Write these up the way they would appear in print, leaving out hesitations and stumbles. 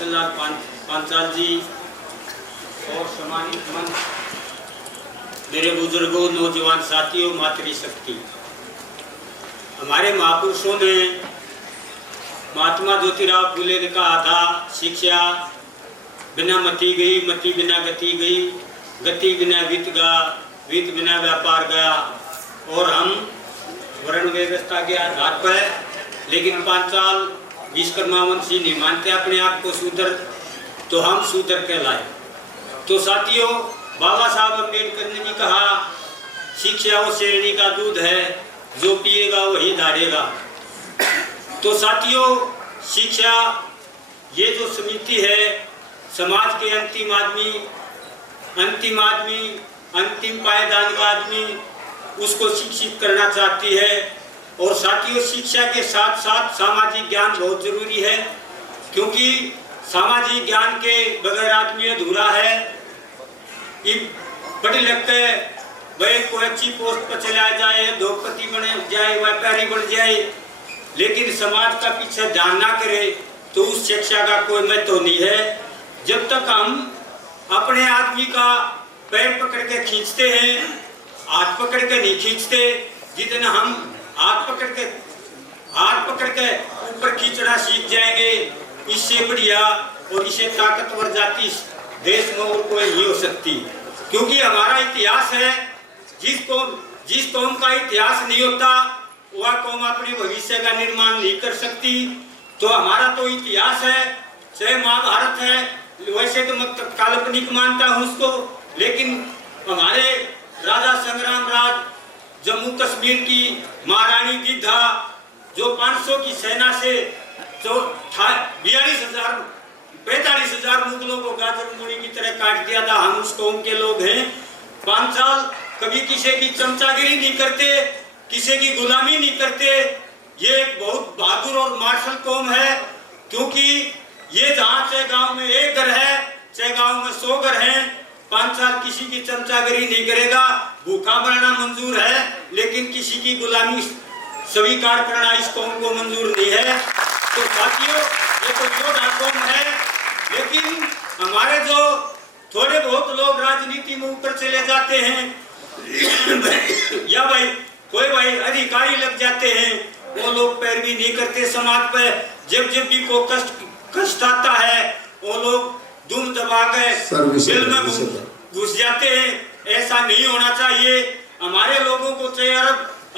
वत्सललाल पांचाल जी और सम्मानित मंच, मेरे बुजुर्गों, नौजवान साथियों, मातृशक्ति, हमारे महापुरुषों ने महात्मा ज्योतिराव फुले ने कहा था, शिक्षा बिना मति गई, मति बिना गति गई, गति बिना वित्त गया, वित्त बिना व्यापार गया। और हम वर्ण व्यवस्था के आधार पर, लेकिन पांचाल विश्वकर्मा वंशी नहीं मानते अपने आप को शूद्र, तो हम शूद्र कहलाए। तो साथियों, बाबा साहब अम्बेडकर ने भी कहा, शिक्षा वो शेरनी का दूध है, जो पिएगा वही धारेगा। तो साथियों, शिक्षा ये जो समिति है, समाज के अंतिम आदमी, अंतिम पायदान का आदमी, उसको शिक्षित करना चाहती है। और साथियों, शिक्षा के साथ साथ सामाजिक ज्ञान बहुत जरूरी है, क्योंकि सामाजिक ज्ञान के बगैर आदमी अधूरा है। पढ़ लिख के वह कोई अच्छी पोस्ट पर चला जाए, उद्योगपति बन जाए, व्यापारी बन जाए, लेकिन समाज का पीछे ध्यान ना करे, तो उस शिक्षा का कोई महत्व नहीं है। जब तक हम अपने आदमी का पैर पकड़ के खींचते हैं, हाथ पकड़ के नहीं खींचते, जितना हम हाथ पकड़ के ऊपर खींचना सीख जाएंगे, इससे बढ़िया और इससे ताकतवर जाति देश में और कोई नहीं हो सकती। क्योंकि हमारा इतिहास है, जिस कौम का इतिहास नहीं होता, वह कौम अपने भविष्य का निर्माण नहीं कर सकती। तो हमारा तो इतिहास है, चाहे महाभारत है, वैसे तो मैं काल्पनिक मानता हूँ उसको, लेकिन हमारे राजा संग्राम राज जम्मू कश्मीर की महारानी दीदा, जो 500 की सेना से जो 45,000 मुगलों को गाजर मूली की तरह काट दिया था, हम उस कौम के लोग हैं। पांचाल कभी किसी की चमचागिरी नहीं करते, किसी की गुलामी नहीं करते। ये एक बहुत बहादुर और मार्शल कौम है, क्योंकि ये जहाँ चाहे गांव में एक घर है, चाहे गांव में 100 घर हैं, पांचाल किसी की चमचागिरी नहीं करेगा। भूखा मरना मंजूर है, लेकिन किसी की गुलामी स्वीकार करना इस कौम को मंजूर नहीं है। तो साथियों, ये तो योद्धा कौम है, लेकिन हमारे जो थोड़े बहुत लोग राजनीति में ऊपर चले जाते हैं या कोई अधिकारी लग जाते हैं, वो लोग पैरवी नहीं करते समाज पे। जब भी को कष्ट आता है, वो लोग दुम दबा के दिल में घुस जाते हैं। ऐसा नहीं होना चाहिए। हमारे लोगों को, चाहे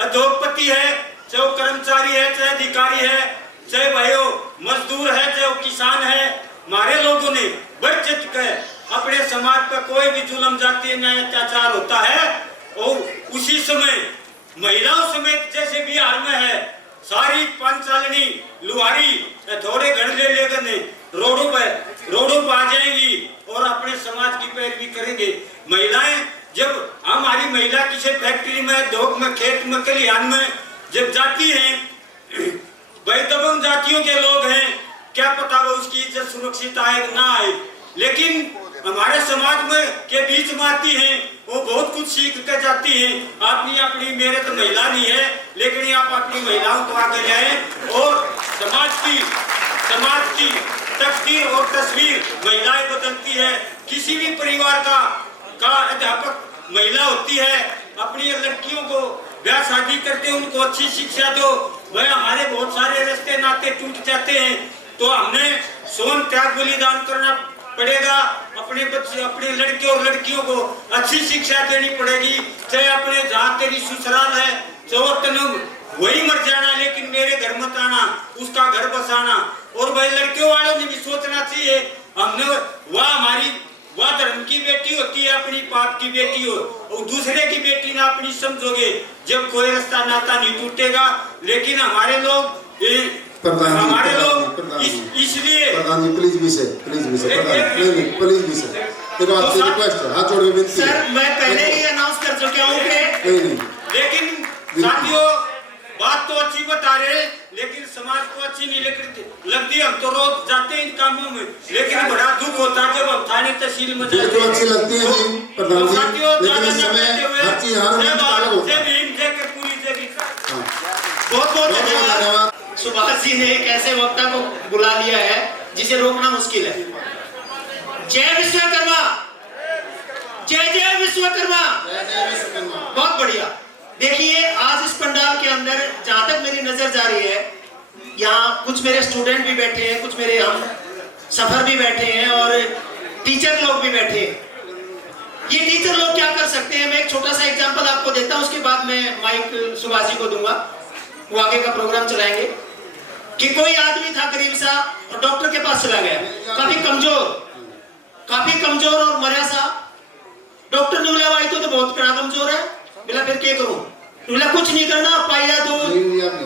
उद्योगपति है, चाहे कर्मचारी है, चाहे अधिकारी है, चाहे भाइयों मजदूर है, चाहे वो किसान है, हमारे लोगों ने बढ़ चढ़ कर अपने समाज पर कोई भी जुल्म जाति अन्याय अत्याचार होता है, और उसी समय महिलाओं समेत जैसे बिहार में है, सारी पांचालनी लुहारी थोड़े घर ले लेकर रोडों पर आ जाएंगी और अपने समाज की पैरवी करेंगे। महिलाएं, जब हमारी महिला किसी फैक्ट्री में, उद्योग में, खेत में, खलिहान में जब जाती हैं, दबंग जातियों के लोग हैं, क्या पता वो उसकी इज्जत सुरक्षित आए ना आए, लेकिन हमारे समाज में के बीच में आती हैं, वो बहुत कुछ सीख कर जाती हैं। अपनी मेहनत महिला नहीं है, लेकिन आप अपनी महिलाओं को आगे लाएं और समाज की तकदीर और तस्वीर महिलाएं बदलती है। किसी भी परिवार का अध्यापक महिला होती है। अपनी लड़कियों को ब्याह शादी करके उनको अच्छी शिक्षा दो। वह हमारे बहुत सारे रिश्ते नाते टूट जाते हैं, तो हमने स्वयं त्याग बलिदान करना पड़ेगा। अपने बच्चे, अपने लड़के और लड़कियों को अच्छी शिक्षा देनी पड़ेगी। चाहे अपने जहाँ तेरी ससुराल है, चाहे वही मर जाना, लेकिन मेरे घर मत आना, उसका घर बसाना। और भाई लड़कियों वालों ने भी सोचना चाहिए, हमने वह धर्म की बेटी होती है, अपनी पाप की बेटी हो, और दूसरे की बेटी ना अपनी समझोगे, जब कोई रास्ता नाता नहीं टूटेगा। लेकिन हमारे लोग इसलिए प्रधान जी प्लीज विषय हाथ जोड़ के विनती सर, मैं पहले ही अनाउंस कर चुका हूँ कि लेकिन साथियों, बात तो अच्छी बता रहे, लेकिन समाज को अच्छी नहीं लगती। हम तो रोज जाते हैं इन कामों में, लेकिन बड़ा दुख होता है जब हम थाने तहसील में जाते हैं। अच्छी लगती है जी प्रधान जी, लेकिन इस समय हर चीज बहुत धन्यवाद। सुभाष जी ने एक ऐसे वक्ता को बुला लिया है जिसे रोकना मुश्किल है। जय विश्वकर्मा, जय जय विश्वकर्मा। बहुत बढ़िया। देखिए आज इस पंडाल के अंदर जहां तक मेरी नजर जा रही है, यहाँ कुछ मेरे स्टूडेंट भी बैठे हैं, कुछ मेरे हम सफर भी बैठे हैं और टीचर लोग भी बैठे हैं। ये टीचर लोग क्या कर सकते हैं, मैं एक छोटा सा एग्जांपल आपको देता हूं, उसके बाद मैं माइक सुभाष जी को दूंगा, वो आगे का प्रोग्राम चलाएंगे। कि कोई आदमी था गरीब सा और डॉक्टर के पास चला गया, काफी कमजोर और मरा सा। डॉक्टर ने बोला भाई तो बहुत बड़ा कमजोर है। बोला फिर क्या करूं? बोला कुछ नहीं करना, पाइया दूध,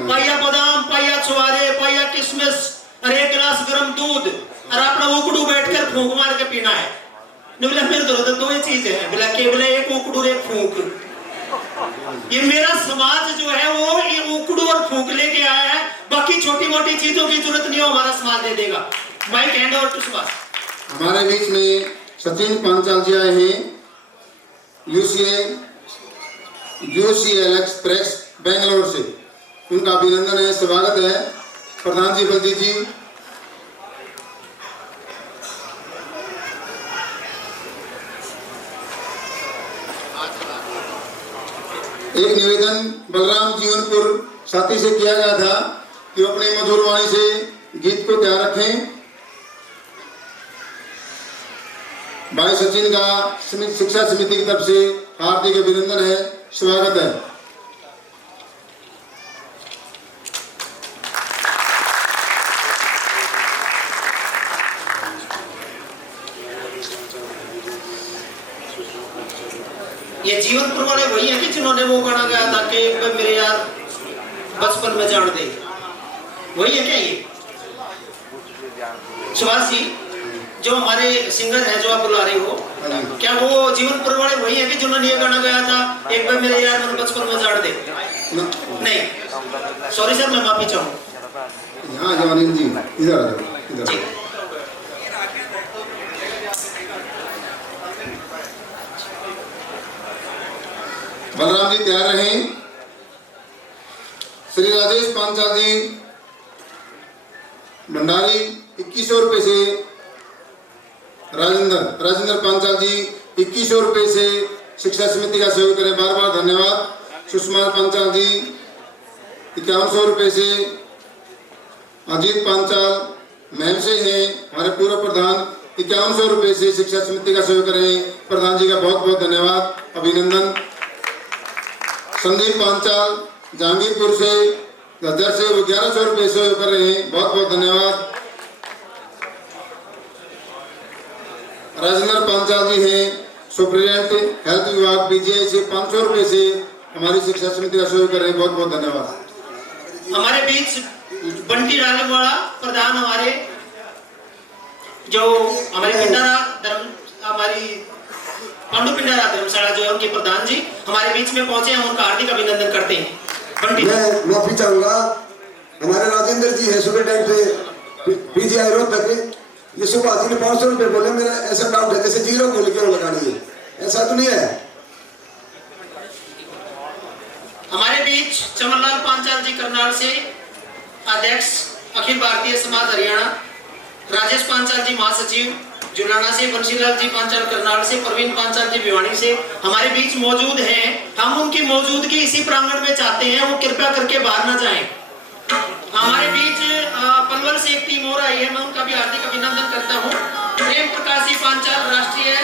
पाइया बादाम, पाइया छुआरे, पाइया किशमिश और 1 गिलास गर्म दूध और अपना उकड़ू बैठकर फूंक मार के पीना है। बोला मेरे तो 2 ही चीज है। बोला के? बोले एक उकड़ू एक फूंक। ये मेरा समाज जो है वो ये उकड़ू और फूंक लेके आया है, बाकी छोटी मोटी चीजों की जरूरत नहीं हो, हमारा समाज दे देगा। Mic hand over to Subhash. हमारे बीच में सचिन पांचाल जी आए हैं, UCL एक्सप्रेस बेंगलोर से। उनका अभिनंदन है, स्वागत है। प्रधान जी बलजीत जी, एक निवेदन बलराम जीवनपुर साथी से किया गया था कि वो अपनी मधुर वाणी से गीत को तैयार रखें। भाई सचिन का शिक्षा समिति की तरफ से हार्दिक अभिनंदन है, स्वागत है। ये जीवनपुर वाले वही हैं कि जिन्होंने वो गाना गाया था कि मेरे यार बचपन में जान दे, वही है क्या ये? सुभाष जी जो हमारे सिंगर है जो आप बुला रहे हो, क्या वो जीवनपुर वाले वही है कि जिन्होंने ये गाना गाया था एक बार मेरे यार मैंने बचपन में जान दे? नहीं, सॉरी सर, मैं माफी चाहूँ। हाँ जवानी जी, इधर आ जाओ, इधर। बलराम जी तैयार रहें। श्री राजेश पांचाल जी भंडारी 2100 रुपए से, राजेंद्र पांचाल जी 2100 रुपए से शिक्षा समिति का सहयोग करें, बार बार धन्यवाद। सुषमा पांचाल जी 5100 रुपए से, अजीत पांचाल महम से हैं हमारे पूर्व प्रधान 5100 रुपए से शिक्षा समिति का सहयोग करें, प्रधान जी का बहुत बहुत धन्यवाद, अभिनंदन। संदीप पांचाल जहांगीरपुर से गदर से वो 1100 रुपए सहयोग कर रहे हैं, बहुत बहुत धन्यवाद। राजेंद्र पांचाल जी हैं सुप्रिटेंडेंट हेल्थ विभाग PGI से 500 रुपए से हमारी शिक्षा समिति का सहयोग कर रहे हैं, बहुत बहुत धन्यवाद। हमारे बीच बंटी डालवाड़ा प्रधान, हमारे जो हमारे पिंडारा धर्म, हमारी पांडु पिंडारा धर्मशाला जो है उनके प्रधान जी हमारे बीच में पहुंचे हैं, उनका हार्दिक अभिनंदन करते हैं। मैं माफी चाहूंगा, हमारे राजेंद्र जी है सुप्रिटेंडेंट PGI रोहतक, ये सुभाष जी ने 500 रुपए बोले, मेरा ऐसा डाउट है जैसे जीरो बोल के लगानी है, ऐसा तो नहीं है। हमारे बीच चमनलाल पांचाल जी करनाल से अध्यक्ष अखिल भारतीय समाज हरियाणा, राजेश पांचाल जी महासचिव जुलाना से, बंशीलाल जी पांचाल करनाल से, प्रवीण पांचाल जी भिवानी से हमारे बीच मौजूद हैं। हम उनकी मौजूदगी इसी प्रांगण में चाहते हैं, वो कृपया करके बाहर ना जाएं। हमारे बीच पलवल से एक टीम और आई है, मैं उनका भी हार्दिक अभिनंदन करता हूँ। प्रेम प्रकाश जी पांचाल राष्ट्रीय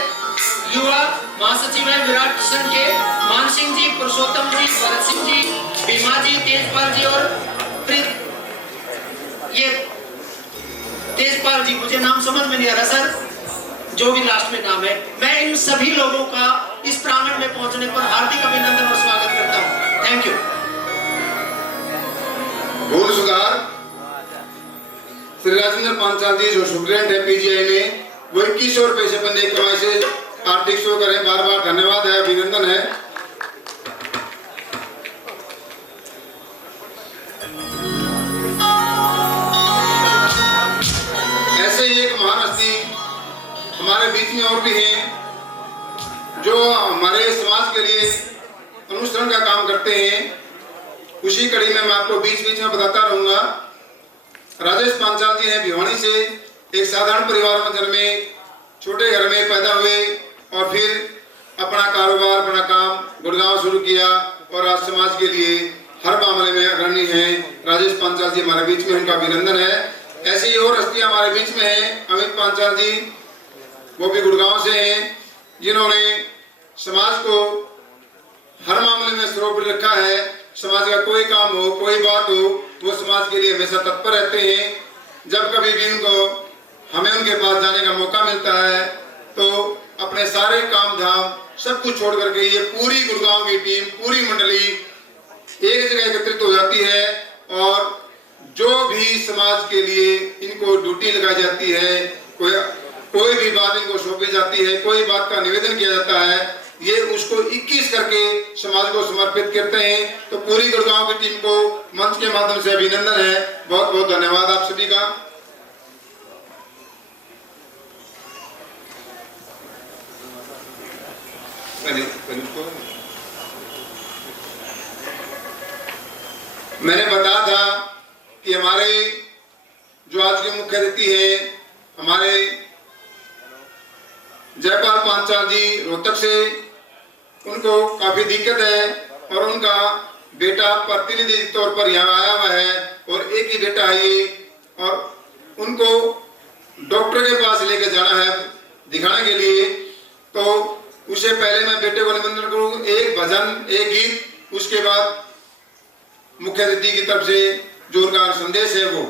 युवा महासचिव है विराट किशन के, मान सिंह जी, पुरुषोत्तम जी, भरत सिंह जी, भीमा जी, तेजपाल जी और ये तेजपाल जी, मुझे नाम समझ में नहीं आ रहा सर, जो भी लास्ट में नाम है। मैं इन सभी लोगों का इस प्रांगण में पहुंचने पर हार्दिक अभिनंदन और स्वागत करता हूं। Thank you. भूल सुधार श्री राजेंद्र पांचाल जी जो सुप्रिटेंडेंट है PGI में, वो 2100 रुपए से अपने कमाई से आर्थिक सहयोग करें, बार बार धन्यवाद है, अभिनंदन है। ऐसे ही एक महान हस्ती हमारे बीच में और भी हैं जो हमारे समाज के लिए अनुसरण का काम करते हैं। उसी कड़ी में मैं आपको बीच बीच में बताता रहूंगा। राजेश पांचाल जी हैं भिवानी से, एक साधारण परिवार में जन्मे, छोटे घर में पैदा हुए और फिर अपना कारोबार, अपना काम गुड़गांव शुरू किया और आज समाज के लिए हर मामले में अग्रणी हैं। राजेश पांचाल जी हमारे बीच में, उनका अभिनंदन है। ऐसी ही और हस्तियां हमारे बीच में हैं। अमित पांचाल जी, वो भी गुड़गांव से हैं, जिन्होंने समाज को हर मामले में सर्वोपरि रखा है। समाज का कोई काम हो, कोई बात हो, वो समाज के लिए हमेशा तत्पर रहते हैं। जब कभी भी हमें उनके पास जाने का मौका मिलता है तो अपने सारे काम धाम सब कुछ छोड़ करके ये पूरी गुड़गांव की टीम, पूरी मंडली एक जगह एकत्रित हो जाती है और जो भी समाज के लिए इनको ड्यूटी लगाई जाती है, कोई भी बात इनको सौंपी जाती है, कोई बात का निवेदन किया जाता है, ये उसको 21 करके समाज को समर्पित करते हैं। तो पूरी गुड़गांव की टीम को मंच के माध्यम से अभिनंदन है। बहुत बहुत धन्यवाद आप सभी का। मैंने बताया था कि हमारे जो आज के मुख्य अतिथि हैं, हमारे जयपाल पांचाल जी रोहतक से, उनको काफी दिक्कत है और उनका बेटा प्रतिनिधि तौर पर यहाँ आया हुआ है और एक ही बेटा है ये, और उनको डॉक्टर के पास लेके जाना है दिखाने के लिए। तो उससे पहले मैं बेटे को निमंत्रण करूँ, एक भजन, एक गीत, उसके बाद मुख्य अतिथि की तरफ से जो उनका संदेश है वो।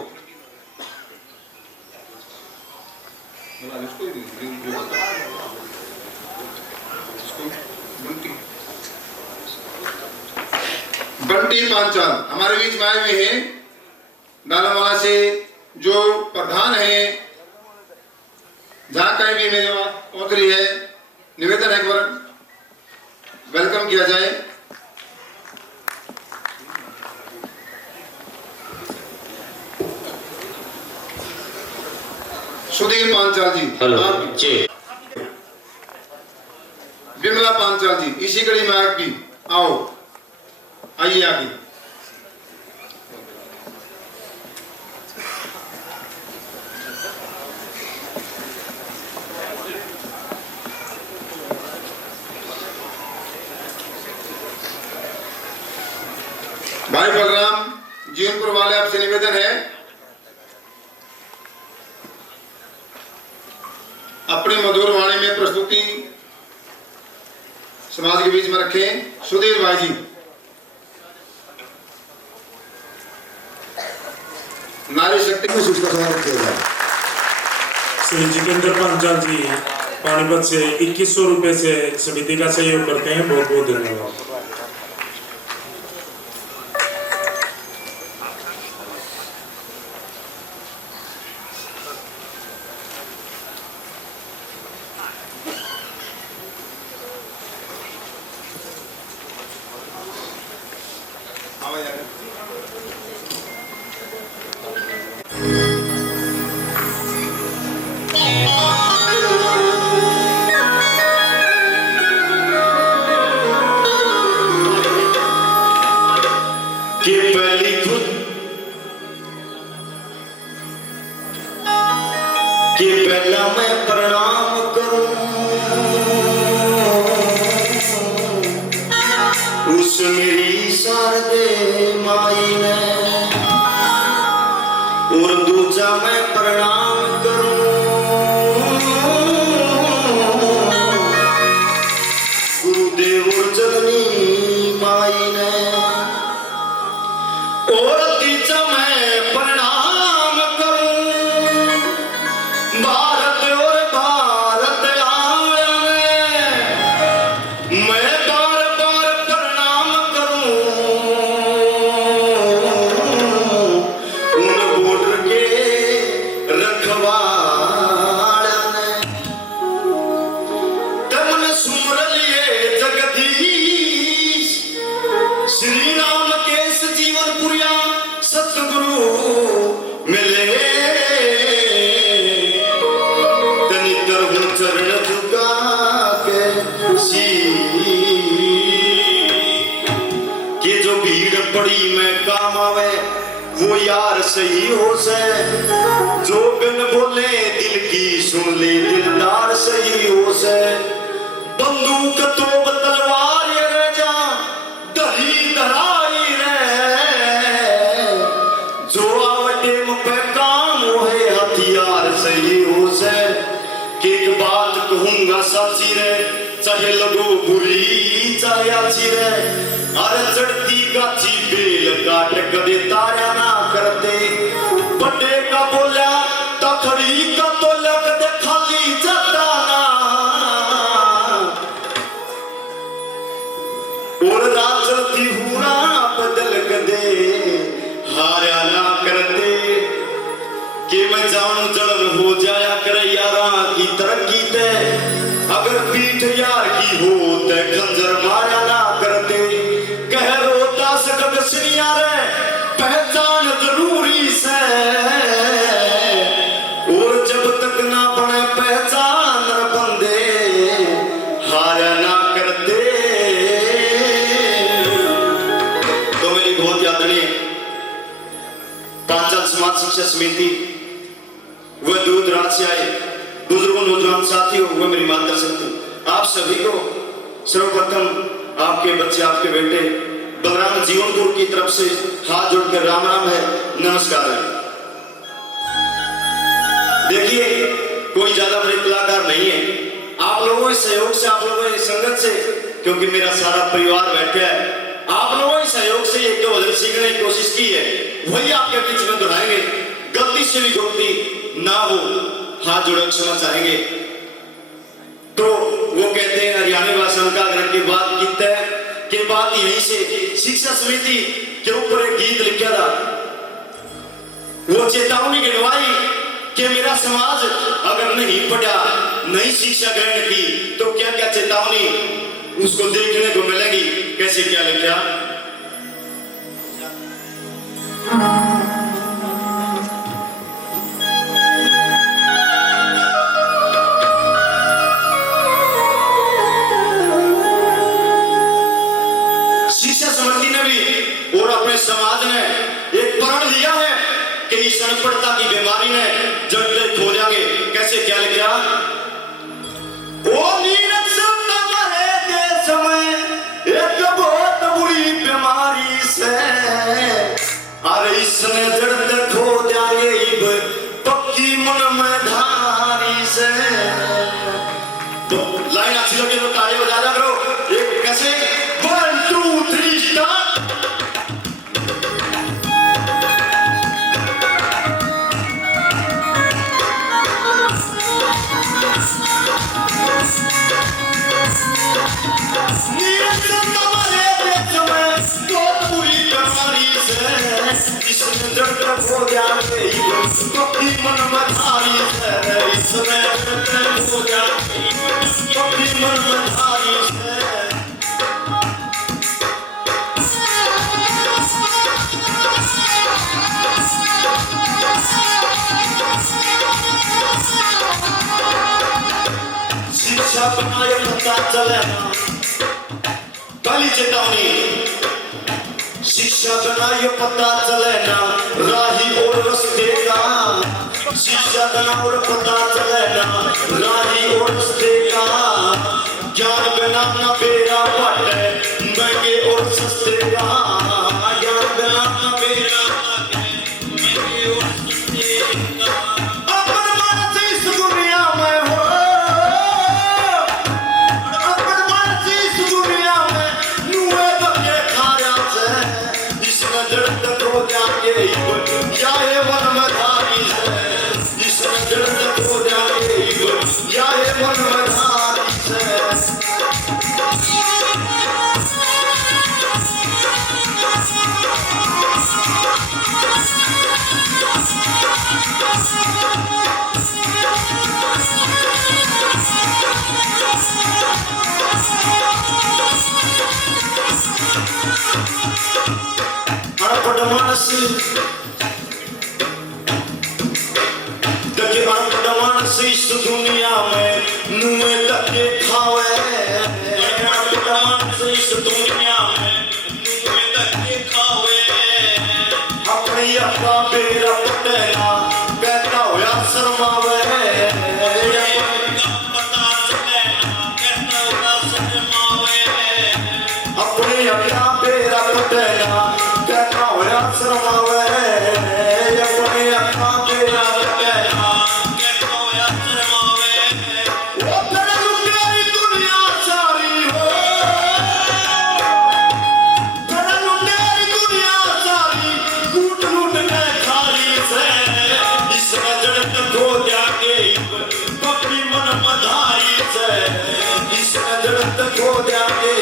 बंटी पांचाल हमारे बीच में आए हुए हैं, डालावाला से जो प्रधान है। जहां कहीं भी मेरे पहुंच रही है, निवेदन है एक बार वेलकम किया जाए। सुधीर पांचाल जी, हेलो जी। विमला पांचाल जी, इसी कड़ी में आप भी आओ, आइए आगे। भाई बलराम जीवनपुर वाले, आपसे निवेदन है अपनी मधुर वाणी में प्रस्तुति समाज के बीच में रखें। सुधीर भाई जी। नारी शक्ति में उसका स्वागत किया जाए। श्री जितेंद्र पांचाल जी पानीपत से 2100 रुपए से समिति का सहयोग करते हैं। बहुत बहुत धन्यवाद। कि पहला मैं प्रणाम करूं उस मेरी शारदे माई ने, और दूजा मैं प्रणाम करूं गुरुदेव और जननी माई ने, और तीजा मैं प्रणाम करूं भारत और भारत आया मैं बार बार प्रणाम करूं उन बॉर्डर के रखवाड़ा ने। तमन सुमर लिए जगदीश श्री राम केस जीवन पुरिया सतगुरु मिले, चरण झुका के सी के जो भीड़ पड़ी में काम आवे वो यार सही हो से जो बिन बोले दिल की सुन ले दिलदार सही हो से बंदूक तो तलवार ये रे जा दही दराई रे जो आवटे पे काम होए हथियार सही हो से कि एक बात कहूंगा साची रे चाहे लगो बुरी चाहे अच्छी रे अरे चढ़ती गाची बेल काट कदे ताया ना करते बड़े का बोला तखड़ी का तो लग दे खाली जताना और राजती हुआ बदल कदे हारा ना करते कि मैं जानू जलन हो जाया कर यारा की तरक्की ते अगर पीठ यार की हो ते खंजर मारा ना करते कह रोता सकत सिनिया रे पहचान जरूरी से और जब तक ना बने पहचान बंदे हारा ना करते। तो मेरी बहुत आदरणीय पांचाल समाज शिक्षा समिति वह दूर दराज से आए बुजुर्गों नौजवान साथियों वह मेरी मार्गदर्शक थी आप सभी को सर्वप्रथम आपके बच्चे आपके बेटे बलराम जीवनपुर की तरफ से हाथ जोड़कर राम राम है नमस्कार है। देखिए कोई ज्यादा बड़े कलाकार नहीं है आप लोगों के सहयोग से आप लोगों की संगत से क्योंकि मेरा सारा परिवार बैठा है आप लोगों के सहयोग से एक दो भजन सीखने की कोशिश की है वही आपके बीच में दोहराएंगे गलती से भी गलती ना हो हाथ जोड़कर क्षमा चाहेंगे। तो वो कहते हैं हरियाणवी भाषा का ग्रहण की बात की है कि बात यहीं से शिक्षा समिति के ऊपर एक गीत लिखा था वो चेतावनी गिनवाई कि मेरा समाज अगर नहीं पढ़ा नहीं शिक्षा ग्रहण की तो क्या क्या चेतावनी उसको देखने को मिलेगी कैसे क्या लिखा और अपने समाज ने एक प्रण लिया है कि इस अनपढ़ता की बीमारी में जड़ खो जाएंगे कैसे क्या लिखा ओ निरक्षर हमारे देश में एक बहुत बुरी बीमारी से अरे इसने जड़ खो जाएंगे पक्की मन में धारी से। तो लाइन अच्छी लगे तो ताली बजा जा करो एक कैसे 1 2 3 स्टार्ट। हो जाए पक्की मन में धारी से इसमें हो जाए पक्की मन में धारी से शिक्षा बनाए पता चले पहली चेतावनी शिक्षा बनाए पता चले ना राही और रस्ते का शिक्षा बना और पता चले ना राही और रस्ते का ज्ञान बिना न बेरा पटे महंगे और सस्ते का ज्ञान बिना न बेरा पटे महंगे और सस्ते का अपन मन से इस दुनिया में हो अपन मन से इस दुनिया में नुए दबे खाया से इसने जड़ तक हो जाके याहे मन में धारी से इसने जड़ तक हो जाके याहे मन में धारी से। इस दुनिया में नुए तके खावे इस दुनिया में नुए तके खावे अपनी शर्मावे अपने अखा के रब कहना के खोया शर्मावे वो फिर लुटेरी दुनिया सारी हो फिर लुटेरी दुनिया सारी लूट लूट के खाली से इस नजर खो जाके बकरी मन मधारी से इस नजर खो जाके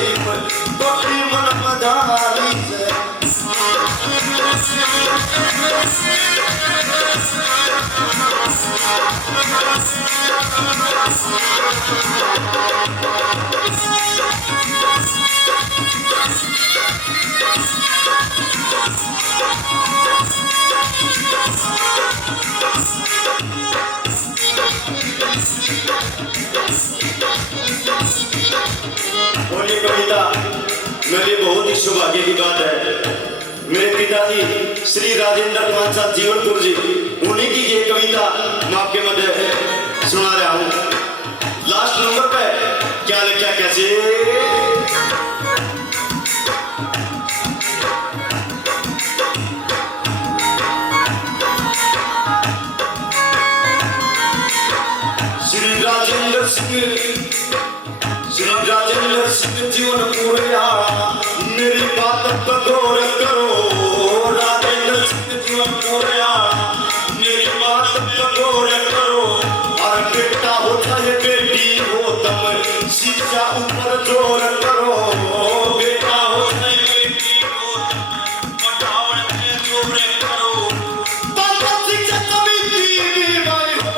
बकरी मन मधारी से और ये कविता मेरे बहुत ही सौभाग्य की बात है। मेरे पिताजी श्री राजेंद्र पांचाल जीवनपुर जी उन्हीं की ये कविता मैं आपके मध्य सुना रहा हूँ। लास्ट नंबर पे क्या लिखा कैसे श्री राजेंद्र सिंह जीवनपुर मेरी बात पर गौर करो राजेंद्र सिंह जीवनपुर मेरी बात पर गौर करो और बेटा हो चाहे बेटी हो तुम शिक्षा ऊपर जोर करो बेटा हो चाहे बेटी हो तुम पढ़ाओ पे जोर करो पंचायत शिक्षा समिति भी भाई हो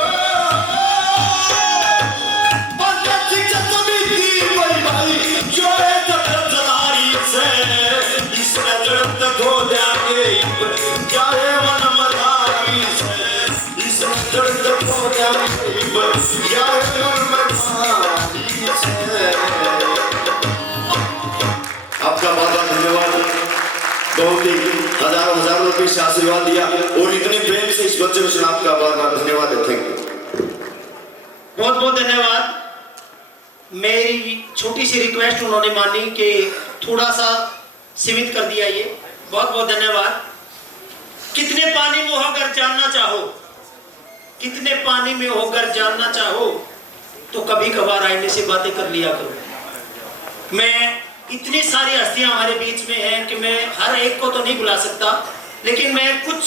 पंचायत शिक्षा समिति भाई जो है जगदारी से इस नजर तक हो जाके चाहे मन मदारी से इस नजर तक हो जाके चाहे मन मदारी से। आपका बहुत बहुत धन्यवाद। बहुत ही हजारों रुपए से आशीर्वाद दिया और इतने प्रेम से इस बच्चे को सुना। आपका बहुत बहुत धन्यवाद है। Thank you. बहुत बहुत धन्यवाद। मेरी छोटी सी रिक्वेस्ट उन्होंने मानी कि थोड़ा सा सीमित कर दिया ये। बहुत बहुत धन्यवाद। कितने पानी में होकर जानना चाहो, कितने पानी में होकर जानना चाहो तो कभी कभार आईने से बातें कर लिया करो। मैं इतनी सारी हस्तियां हमारे बीच में हैं कि मैं हर एक को तो नहीं बुला सकता, लेकिन मैं कुछ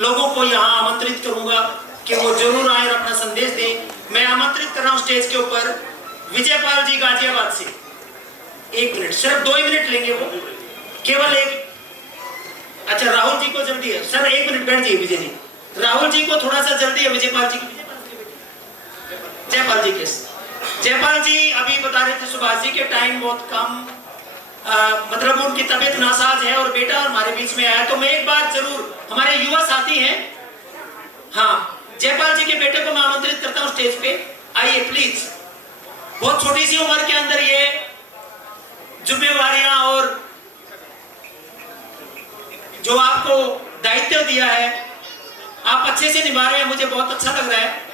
लोगों को यहाँ आमंत्रित करूंगा कि वो जरूर आए और अपना संदेश दें। मैं आमंत्रित कर रहा हूँ स्टेज के ऊपर विजयपाल जी गाजियाबाद से। 1 मिनट, सिर्फ 2 मिनट लेंगे वो, केवल एक। अच्छा राहुल जी को जल्दी है सर, 1 मिनट बैठ जाइए विजय जी। राहुल जी को थोड़ा सा जल्दी है, विजयपाल जी जयपाल जी के। जयपाल जी अभी बता रहे थे सुभाष जी के टाइम बहुत कम, मतलब उनकी तबीयत नासाज है और बेटा हमारे बीच में आया, तो मैं एक बार जरूर, हमारे युवा साथी हैं, हाँ जयपाल जी के बेटे को मैं आमंत्रित करता हूँ स्टेज पे, आइए प्लीज। बहुत छोटी सी उम्र के अंदर ये जिम्मेवारियां और जो आपको दायित्व दिया है आप अच्छे से निभा रहे हैं, मुझे बहुत अच्छा लग रहा है।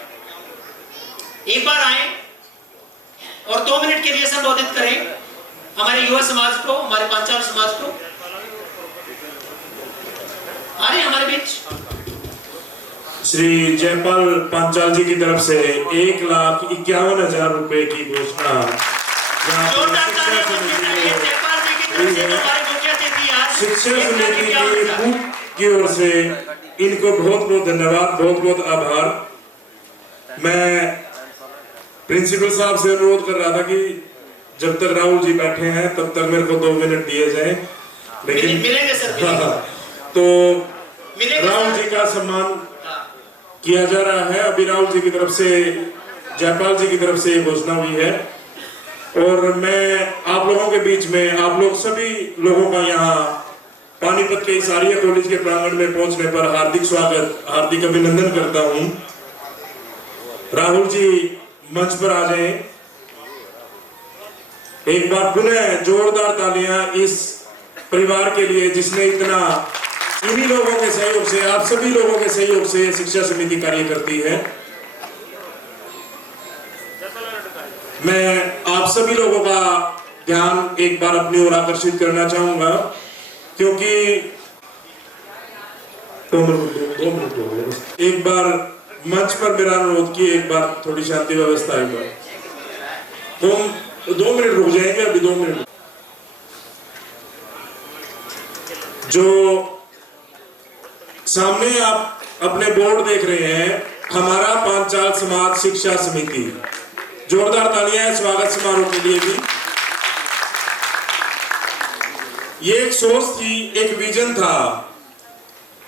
एक बार आए और 2 मिनट के लिए संबोधित करें हमारे युवा समाज को, हमारे पांचाल समाज को। आ रहे हमारे बीच श्री जयपाल पांचाल जी की तरफ से 1,51,000 रुपए की घोषणा शिक्षा समिति की ओर से इनको बहुत बहुत धन्यवाद, बहुत बहुत आभार। मैं प्रिंसिपल साहब से अनुरोध कर रहा था कि जब तक राहुल जी बैठे हैं तब तक मेरे को 2 मिनट दिए जाए, लेकिन मिलेंगे सर, मिलेंगे। तो राहुल जी का सम्मान किया जा रहा है। अभी राहुल जी की तरफ से, जयपाल जी की तरफ से घोषणा हुई है और मैं आप लोगों के बीच में, आप लोग सभी लोगों का यहाँ पानीपत के इस आर्य कॉलेज के प्रांगण में पहुंचने पर हार्दिक स्वागत, हार्दिक अभिनंदन करता हूं। राहुल जी मंच पर आ जाएं। एक बार पुनः जोरदार तालियां इस परिवार के लिए जिसने इतना, इन्हीं लोगों के सहयोग से, आप सभी लोगों के सहयोग से शिक्षा समिति कार्य करती है। मैं आप सभी लोगों का ध्यान एक बार अपनी ओर आकर्षित करना चाहूंगा, क्योंकि 2 मिनट हो गए। एक बार मंच पर मेरा अनुरोध की, एक बार थोड़ी शांति व्यवस्था एक बार। तुम 2 मिनट रुक जाएंगे, अभी 2 मिनट। जो सामने आप अपने बोर्ड देख रहे हैं, हमारा पांचाल समाज शिक्षा समिति, जोरदार तालियां हैं स्वागत समारोह के लिए भी। ये एक सोच थी, एक विजन था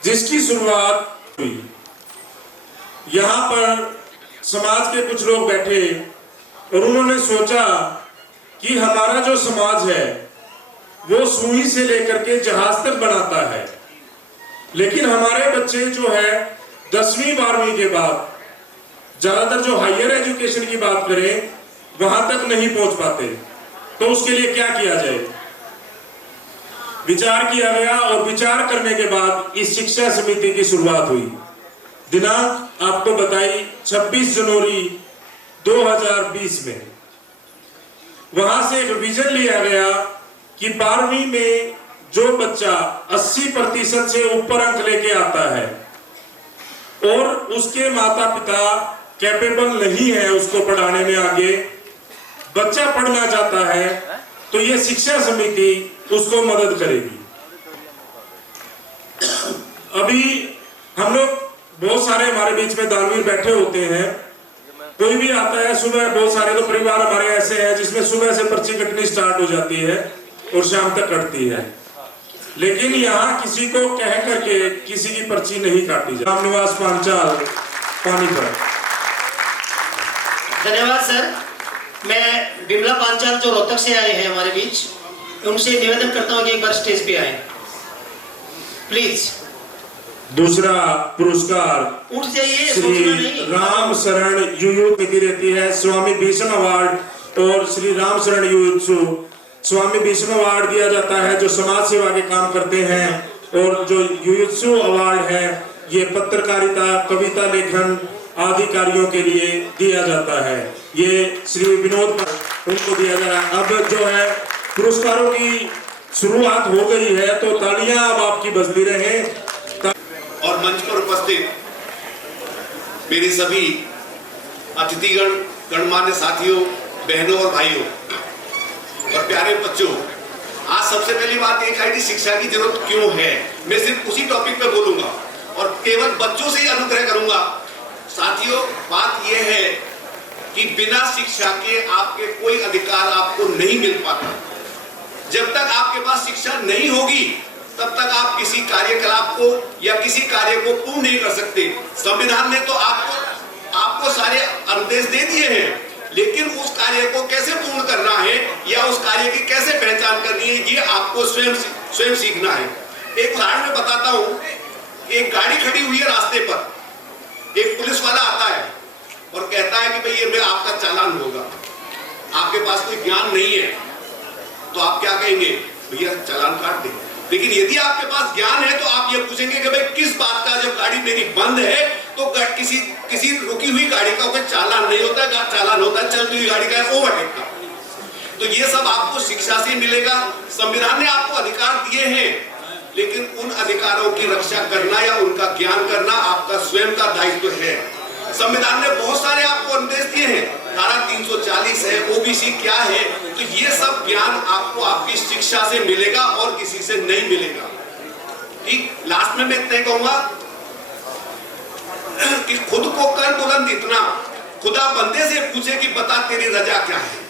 जिसकी शुरुआत हुई। यहां पर समाज के कुछ लोग बैठे और उन्होंने सोचा कि हमारा जो समाज है वो सुई से लेकर के जहाज तक बनाता है, लेकिन हमारे बच्चे जो है 10वीं 12वीं के बाद, ज्यादातर जो हायर एजुकेशन की बात करें, वहां तक नहीं पहुंच पाते। तो उसके लिए क्या किया जाए, विचार किया गया और विचार करने के बाद इस शिक्षा समिति की शुरुआत हुई। दिनांक आपको बताई 26 जनवरी 2020 में। वहां से एक विजन लिया गया कि 12वीं में जो बच्चा 80% से ऊपर अंक लेके आता है और उसके माता पिता कैपेबल नहीं है उसको पढ़ाने में, आगे बच्चा पढ़ना चाहता है, तो ये शिक्षा समिति उसको मदद करेगी। अभी हम लोग बहुत सारे हमारे बीच में दानवीर बैठे होते हैं, कोई भी आता है सुबह, बहुत सारे तो परिवार हमारे ऐसे हैं जिसमें सुबह से पर्ची कटनी स्टार्ट हो जाती है और शाम तक कटती है, लेकिन यहाँ किसी को कह करके किसी की पर्ची नहीं काटी जाती। रामनिवास पांचाल, पानीपत। धन्यवाद सर। मैं बिमला पांचाल जो रोहतक से आए हैं हमारे बीच, उनसे निवेदन करता हूं कि एक बार स्टेज पे आए प्लीज। दूसरा पुरस्कार उठ जाइए, श्री राम शरण युयूथ मिलती रहती है, स्वामी भीष्म अवार्ड और श्री राम शरण युयूत्सु स्वामी भीष्म अवार्ड दिया जाता है जो समाज सेवा के काम करते हैं, और जो युयूत्सु अवार्ड है ये पत्रकारिता, कविता लेखन आदि कार्यों के लिए दिया जाता है। ये श्री विनोद उनको दिया जा रहा है। अब जो है पुरस्कारों की शुरुआत हो गई है, तो तालियां अब आपकी बजती रहे। और मंच पर उपस्थित मेरे सभी अतिथिगण, गणमान्य साथियों, बहनों और भाइयों और प्यारे बच्चों, आज सबसे पहली बात एक है कि शिक्षा की जरूरत क्यों है। मैं सिर्फ उसी टॉपिक पे बोलूंगा और केवल बच्चों से ही अनुग्रह करूंगा। साथियों, बात यह है कि बिना शिक्षा के आपके कोई अधिकार आपको नहीं मिल पाता। जब तक आपके पास शिक्षा नहीं होगी तब तक आप किसी कार्यकलाप को या किसी कार्य को पूर्ण नहीं कर सकते। संविधान ने तो आपको सारे आदेश दे दिए हैं, लेकिन उस कार्य को कैसे पूर्ण करना है या उस कार्य की कैसे पहचान करनी है, ये आपको स्वयं सीखना है। एक उदाहरण में बताता हूँ। एक गाड़ी खड़ी हुई है रास्ते पर, एक पुलिस वाला आता है और कहता है कि भाई ये मेरा आपका चालान होगा। आपके पास कोई ज्ञान नहीं है तो आप क्या कहेंगे, भैया चालान काट दे। लेकिन यदि आपके पास ज्ञान है तो आप ये पूछेंगे कि भाई किस बात का, जब गाड़ी मेरी बंद है तो किसी रुकी हुई गाड़ी का कोई चालान नहीं होता, चालान होता है चलती हुई गाड़ी का, ओवरटेक का। तो ये सब आपको शिक्षा से मिलेगा। संविधान ने आपको अधिकार दिए हैं, लेकिन उन अधिकारों की रक्षा करना या उनका ज्ञान करना आपका स्वयं का दायित्व है। संविधान ने बहुत सारे आपको निर्देश दिए हैं, धारा 340 है, ओबीसी क्या है, तो ये सब ज्ञान आपको आपकी शिक्षा से मिलेगा और किसी से नहीं मिलेगा। ठीक, लास्ट में मैं इतना कहूंगा कि खुद को कर बुलंद इतना, खुदा बंदे से पूछे कि बता तेरी रजा क्या है।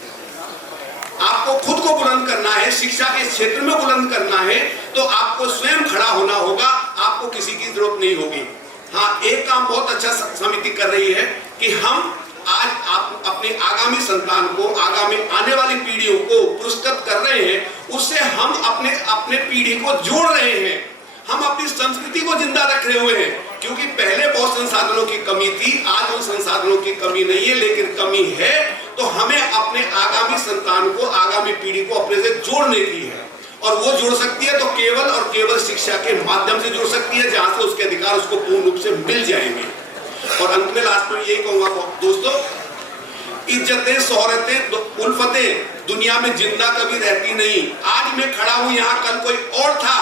आपको खुद को बुलंद करना है, शिक्षा के क्षेत्र में बुलंद करना है, तो आपको स्वयं खड़ा होना होगा, आपको किसी की जरूरत नहीं होगी। हाँ, एक काम बहुत अच्छा समिति कर रही है कि हम आज आप अपने आगामी संतान को, आगामी आने वाली पीढ़ियों को पुरस्कृत कर रहे हैं। उससे हम अपने पीढ़ी को जोड़ रहे हैं, हम अपनी संस्कृति को जिंदा रख रहे हुए हैं। क्योंकि पहले बहुत संसाधनों की कमी थी, आज उन संसाधनों की कमी नहीं है, लेकिन कमी है तो हमें अपने आगामी संतान को, आगामी पीढ़ी को अपने से जोड़ने की है। और वो जुड़ सकती है तो केवल और केवल शिक्षा के माध्यम से जुड़ सकती है, जहां से उसके अधिकार उसको पूर्ण रूप से मिल जाएंगे। और अंत में लास्ट में यही कहूंगा दोस्तों, इज्जतें, शोहरतें, उल्फतें दुनिया में जिंदा कभी रहती नहीं। आज मैं खड़ा हूं यहाँ, कल कोई और था,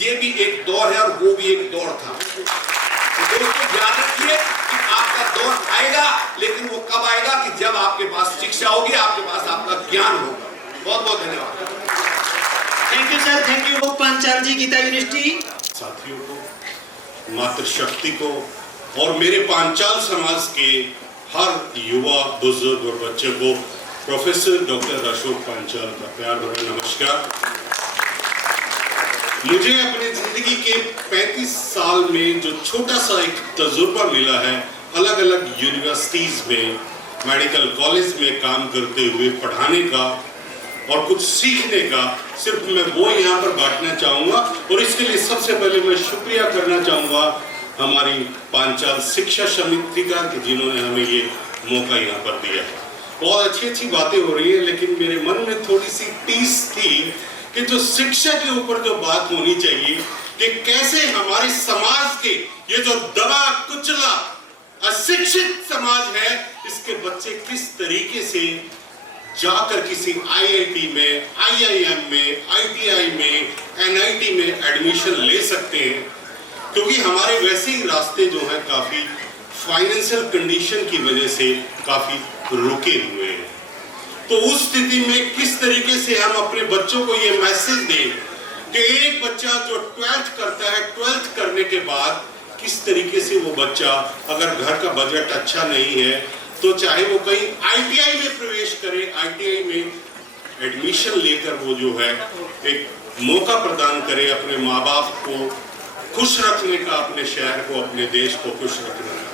ये भी एक दौर है और वो भी एक दौर था। याद रखिए कि आपका दौर आएगा, लेकिन वो कब आएगा कि जब आपके पास शिक्षा होगी, आपके पास आपका ज्ञान होगा। बहुत बहुत धन्यवाद। Thank you sir, thank you. Panchal ji, Geeta university. साथियों को, मातृशक्ति को और मेरे पांचाल समाज के हर युवा, बुजुर्ग और बच्चे को प्रोफेसर डॉक्टर अशोक पांचाल का प्यार भरा नमस्कार। मुझे अपनी जिंदगी के 35 साल में जो छोटा सा एक तजुर्बा मिला है, अलग अलग यूनिवर्सिटीज में, मेडिकल कॉलेज में काम करते हुए पढ़ाने का और कुछ सीखने का, सिर्फ मैं वो यहाँ पर बांटना चाहूँगा। और इसके लिए सबसे पहले मैं शुक्रिया करना चाहूँगा हमारी पांचाल शिक्षा समिति का, कि जिन्होंने हमें ये मौका यहाँ पर दिया है। बहुत अच्छी अच्छी बातें हो रही है, लेकिन मेरे मन में थोड़ी सी टीस थी कि जो शिक्षा के ऊपर जो बात होनी चाहिए कि कैसे हमारे समाज के ये जो दबा कुचला अशिक्षित समाज है, इसके बच्चे किस तरीके से जाकर किसी IIT में, IIM में, ITI में, NIT में एडमिशन ले सकते हैं, क्योंकि हमारे वैसे ही रास्ते जो हैं काफी फाइनेंशियल कंडीशन की वजह से काफी रुके हुए हैं। तो उस स्थिति में किस तरीके से हम अपने बच्चों को ये मैसेज दें कि एक बच्चा जो 12th करता है, 12th करने के बाद किस तरीके से वो बच्चा, अगर घर का बजट अच्छा नहीं है तो चाहे वो कहीं ITI में प्रवेश करे, ITI में एडमिशन लेकर वो जो है एक मौका प्रदान करे अपने माँ बाप को खुश रखने का, अपने शहर को, अपने देश को खुश रखने का।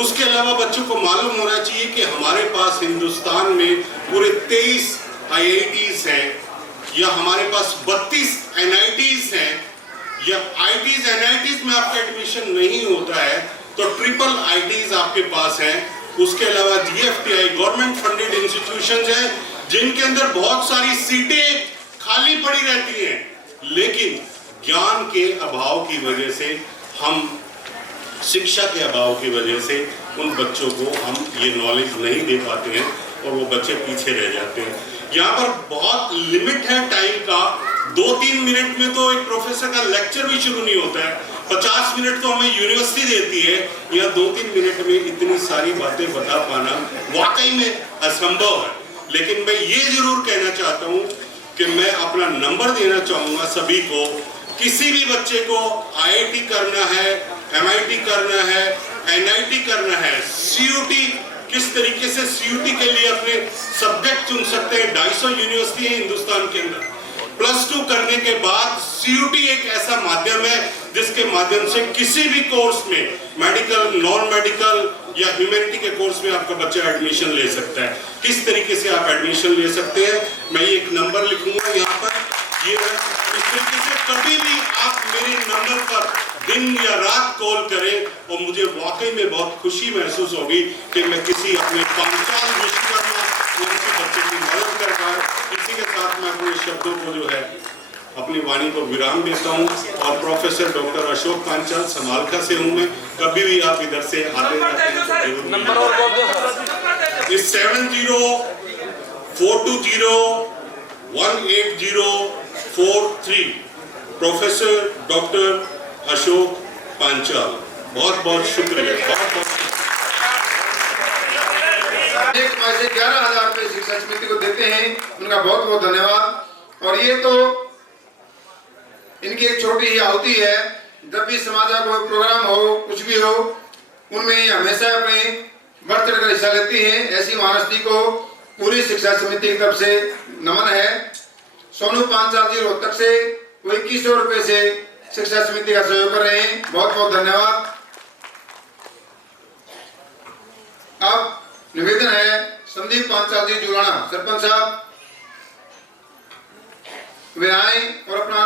उसके अलावा बच्चों को मालूम होना चाहिए कि हमारे पास हिंदुस्तान में पूरे 23 IITs हैं, या हमारे पास 32 NITs हैं, या ITs NITs में आपका एडमिशन नहीं होता है तो ट्रिपल ITs आपके पास हैं। उसके अलावा GFTI गवर्नमेंट फंडेड इंस्टीट्यूशंस हैं, जिनके अंदर बहुत सारी सीटें खाली पड़ी रहती हैं, लेकिन ज्ञान के अभाव की वजह से, हम शिक्षा के अभाव की वजह से उन बच्चों को हम ये नॉलेज नहीं दे पाते हैं और वो बच्चे पीछे रह जाते हैं। यहाँ पर बहुत लिमिट है टाइम का, 2-3 मिनट में तो एक प्रोफेसर का लेक्चर भी शुरू नहीं होता है, 50 मिनट तो हमें यूनिवर्सिटी देती है, या 2-3 मिनट में इतनी सारी बातें बता पाना वाकई में असंभव है। लेकिन मैं ये जरूर कहना चाहता हूँ कि मैं अपना नंबर देना चाहूँगा सभी को। किसी भी बच्चे को IIT करना है, MIT करना है, NIT करना है, CUT, किस तरीके से CUT के लिए अपने सब्जेक्ट चुन सकते हैं। 250 यूनिवर्सिटी है हिंदुस्तान के अंदर। +2 करने के बाद CUT एक ऐसा माध्यम है जिसके माध्यम से किसी भी कोर्स में, मेडिकल, नॉन मेडिकल या ह्यूमैनिटी के कोर्स में आपका बच्चा एडमिशन ले सकता है। किस तरीके से आप एडमिशन ले सकते हैं, मैं ये एक नंबर लिखूंगा यहाँ पर, ये इस तरीके से कभी भी आप मेरे नंबर पर दिन या रात कॉल करें और मुझे वाकई में बहुत खुशी महसूस होगी कि मैं किसी अपने पांचाल विश्वकर्मा उनके बच्चे की मदद कर पाया। इसी के साथ मैं अपने शब्दों को जो है, अपनी वाणी को विराम देता हूँ। और प्रोफेसर डॉक्टर अशोक पांचाल, समालखा से हूँ मैं, कभी भी आप इधर से आते जाते हैं तो जरूर मिलिए। इस 70-420-18043 प्रोफेसर डॉक्टर अशोक पांचाल, बहुत बहुत शुक्रिया। बहुत बहुत 11,000 रुपए शिक्षा समिति को देते हैं, उनका बहुत बहुत धन्यवाद। और ये तो इनकी एक छोटी ही आहुति है, जब भी समाज का कोई प्रोग्राम हो, कुछ भी हो, उनमें हमेशा अपने बढ़ चढ़ कर हिस्सा लेती हैं। ऐसी महाराष्ट्री को पूरी शिक्षा समिति की तरफ से नमन है। सोनू पांचाल जी रोहतक से वो 2100 रुपए से शिक्षा समिति का सहयोग कर रहे हैं, बहुत बहुत धन्यवाद। अब निवेदन है संदीप पांचाल जी जुलाना, सरपंच साहब वे आए और अपना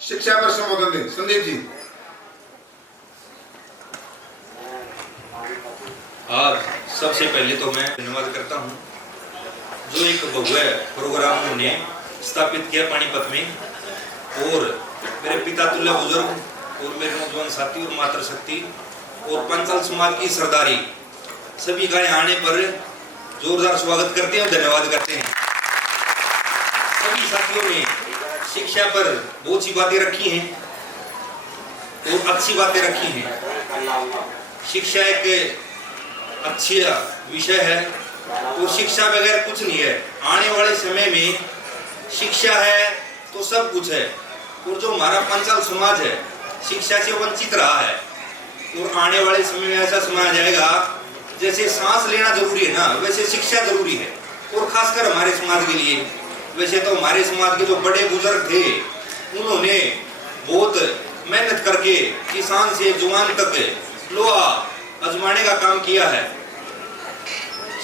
शिक्षा पर संबोधन दें। संदीप जी। आज सबसे पहले तो मैं धन्यवाद करता हूं जो एक भव्य प्रोग्राम उन्होंने स्थापित किया पानीपत में, और मेरे पिता तुल्य बुजुर्ग और मेरे नौजवान साथी और मातृशक्ति और पांचाल समाज की सरदारी सभी का यहाँ आने पर जोरदार स्वागत करते हैं और धन्यवाद करते हैं। सभी साथियों ने शिक्षा पर बहुत सी बातें रखी हैं और अच्छी बातें रखी हैं। शिक्षा एक अच्छी विषय है और शिक्षा बगैर कुछ नहीं है। आने वाले समय में शिक्षा है तो सब कुछ है। और जो हमारा पंचाल समाज है शिक्षा से वंचित रहा है और आने वाले समय में ऐसा समय आ जाएगा जैसे सांस लेना जरूरी है ना, वैसे शिक्षा जरूरी है। और खासकर हमारे समाज के लिए, वैसे तो हमारे समाज के जो बड़े बुजुर्ग थे उन्होंने बहुत मेहनत करके किसान से जवान तक लोहा आजमाने का काम किया है।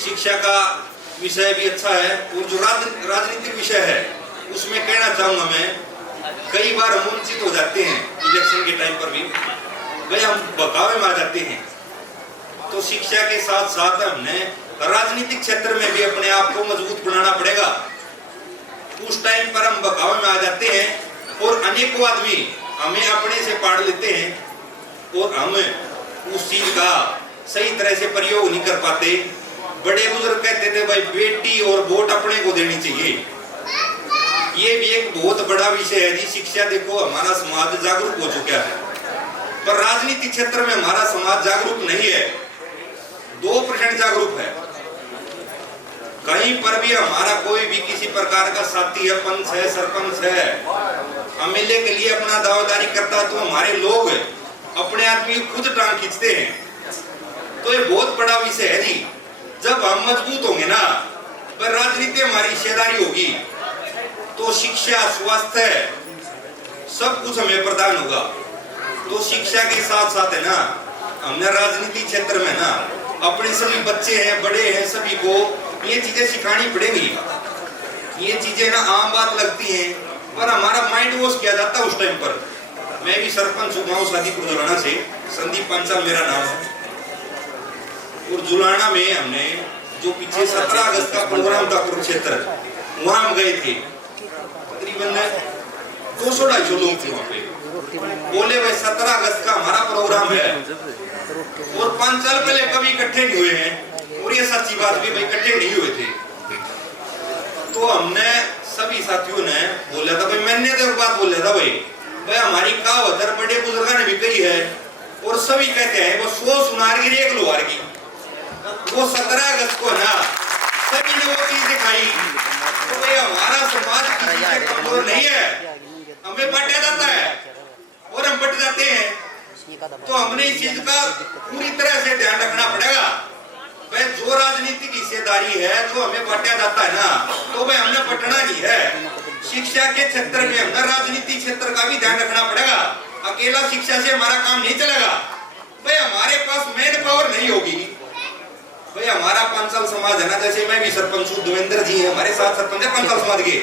शिक्षा का विषय भी अच्छा है और जो राजनीतिक विषय है उसमें कहना चाहूंगा मैं, कई बार हम वंचित हो जाते हैं इलेक्शन के टाइम पर भी, भाई हम बहकावे में आ जाते हैं। तो शिक्षा के साथ साथ हमने राजनीतिक क्षेत्र में भी अपने आप को मजबूत बनाना पड़ेगा। उस टाइम पर हम बहकावे में आ जाते हैं और अनेकों आदमी हमें अपने से पाड़ लेते हैं और हम उस चीज का सही तरह से प्रयोग नहीं कर पाते। बड़े बुजुर्ग कहते थे भाई बेटी और वोट अपने को देनी चाहिए। ये भी एक बहुत बड़ा विषय है जी। शिक्षा देखो हमारा समाज जागरूक हो चुका है, पर राजनीतिक क्षेत्र में हमारा समाज जागरूक नहीं है, 2% जागरूक है। कहीं पर भी हमारा कोई भी किसी प्रकार का साथी है, पंच है, सरपंच है, एमएलए के लिए अपना दावेदारी करता है तो हमारे लोग अपने आदमी खुद टांग खींचते हैं। तो ये बहुत बड़ा विषय है जी। जब हम मजबूत होंगे ना, पर राजनीति हमारी हिस्सेदारी होगी तो शिक्षा, स्वास्थ्य सब कुछ हमें प्रदान होगा। तो शिक्षा के साथ साथ है ना, हमने राजनीति क्षेत्र में ना अपने सभी बच्चे हैं, बड़े हैं, सभी को ये चीजें सिखानी पड़ेंगी। ये चीजें ना आम बात लगती हैं पर हमारा माइंड वॉश किया जाता है उस टाइम पर। मैं भी सरपंच हूँ गाँव शादीपुर जुलाना से, संदीप पंचाल मेरा नाम है। और जुलाना में हमने जो पीछे 17 अगस्त का प्रोग्राम था कुरुक्षेत्र, वहां हम गए थे। तकरीबन 200-250 लोग थे वहाँ पे। बोले भाई 17 अगस्त का हमारा प्रोग्राम है और 5 साल पहले कभी इकट्ठे नहीं हुए हैं। और ये सच्ची बात भी, भाई इकट्ठे नहीं हुए थे। तो हमने सभी साथियों ने बोला था भाई, मैंने तो बात बोला था भाई हमारी कहावत बड़े बुजुर्गों ने भी कही है और सभी कहते हैं वो 100 सुनार की एक लोहार की। वो 17 अगस्त को ना सभी ने वो चीज दिखाई। तो भाई हमारा समाज किसी से कमजोर नहीं है, हमें बांटा जाता है और हम बट जाते हैं। तो हमने इस चीज का पूरी तरह से ध्यान रखना पड़ेगा। भाई जो राजनीतिक हिस्सेदारी है, जो हमें बांटा जाता है ना, तो भाई हमने बटना नहीं है। शिक्षा के क्षेत्र में हमने राजनीतिक क्षेत्र का भी ध्यान रखना पड़ेगा। अकेला शिक्षा से हमारा काम नहीं चलेगा। भाई हमारे पास मैन पावर नहीं होगी। भाई हमारा पंचाल समाज है ना, जैसे मैं भी सरपंच हूँ, देवेंद्र जी है हमारे साथ सरपंच है पंचाल समाज के।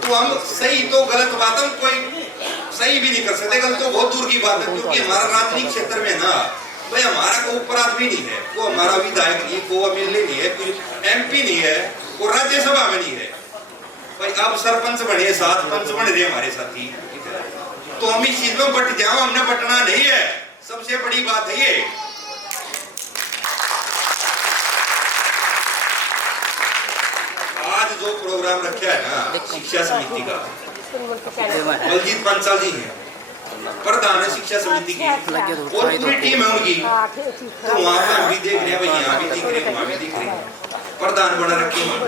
तो हम सही तो गलत बात हम कोई सही भी नहीं कर सकते, गलत तो बहुत दूर की बात है। क्योंकि हमारा राजनीतिक क्षेत्र में ना भाई हमारा कोई ऊपर आदमी नहीं है, वो हमारा विधायक नहीं है, कोई एमएलए नहीं है, कोई एमपी नहीं है और राज्यसभा में नहीं है। भाई अब सरपंच बने, साथ पंच बन रहे हमारे साथी। तो हम इस चीज में बट जाओ, हमने बटना नहीं है। सबसे बड़ी बात है ये। आज जो प्रोग्राम रखा है ना शिक्षा समिति का, बलजीत पंचाल जी हैं प्रधान है शिक्षा समिति की और पूरी टीम है उनकी। तो वहाँ पे हम भी देख रहे हैं, भाई यहाँ भी दिख रहे हैं, वहाँ भी दिख रहे हैं, प्रधान बना रखे हैं।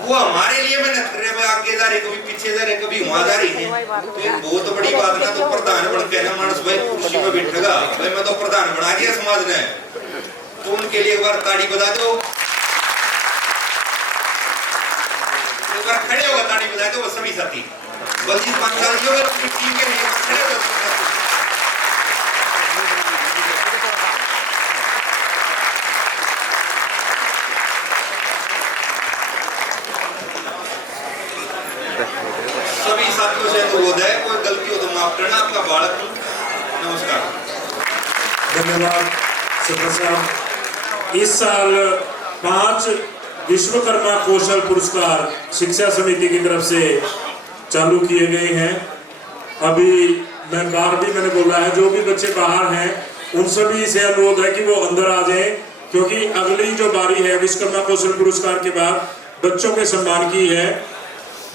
वो हमारे लिए मेहनत कर रहे हैं, भाई आगे जा रहे, कभी पीछे जा रहे, कभी वहाँ जा रही है। तो एक बहुत बड़ी बात ना, तो प्रधान बन के ना मानस भाई कुर्सी पे बैठेगा, भाई मैं तो प्रधान बना दिया समाज ने। तो उनके लिए एक बार ताड़ी बजा दो, एक बार खड़े होगा ताड़ी बजा दो वो सभी साथी। बलजीत पंचाल जी अगर अपनी टीम के लिए खड़े हो सभी साथियों से अनुरोध है, कोई गलती हो तो माफ करना, आपका बालक। नमस्कार। धन्यवाद साहब। इस साल 5 विश्वकर्मा कौशल पुरस्कार शिक्षा समिति की तरफ से चालू किए गए हैं। अभी मैंने बोला है, जो भी बच्चे बाहर हैं उन सभी से अनुरोध है कि वो अंदर आ जाएं, क्योंकि अगली जो बारी है विश्वकर्मा कौशल पुरस्कार के बाद बच्चों के सम्मान की है।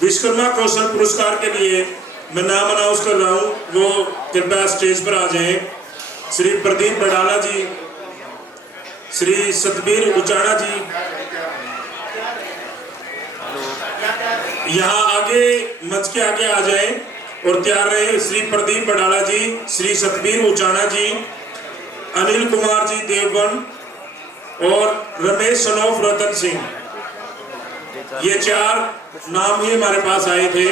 विश्वकर्मा कौशल पुरस्कार के लिए मैं नाम अनाउंस कर रहा हूँ, वो कृपया स्टेज पर आ जाएं। श्री प्रदीप बडाला जी, श्री सतबीर उचाना जी, यहाँ आगे मंच के आगे आ जाएं और तैयार रहे। श्री प्रदीप बडाला जी, श्री सतबीर उचाना जी, अनिल कुमार जी देवबन और रमेश सनोफ रतन सिंह, ये 4 नाम ही हमारे पास आए थे,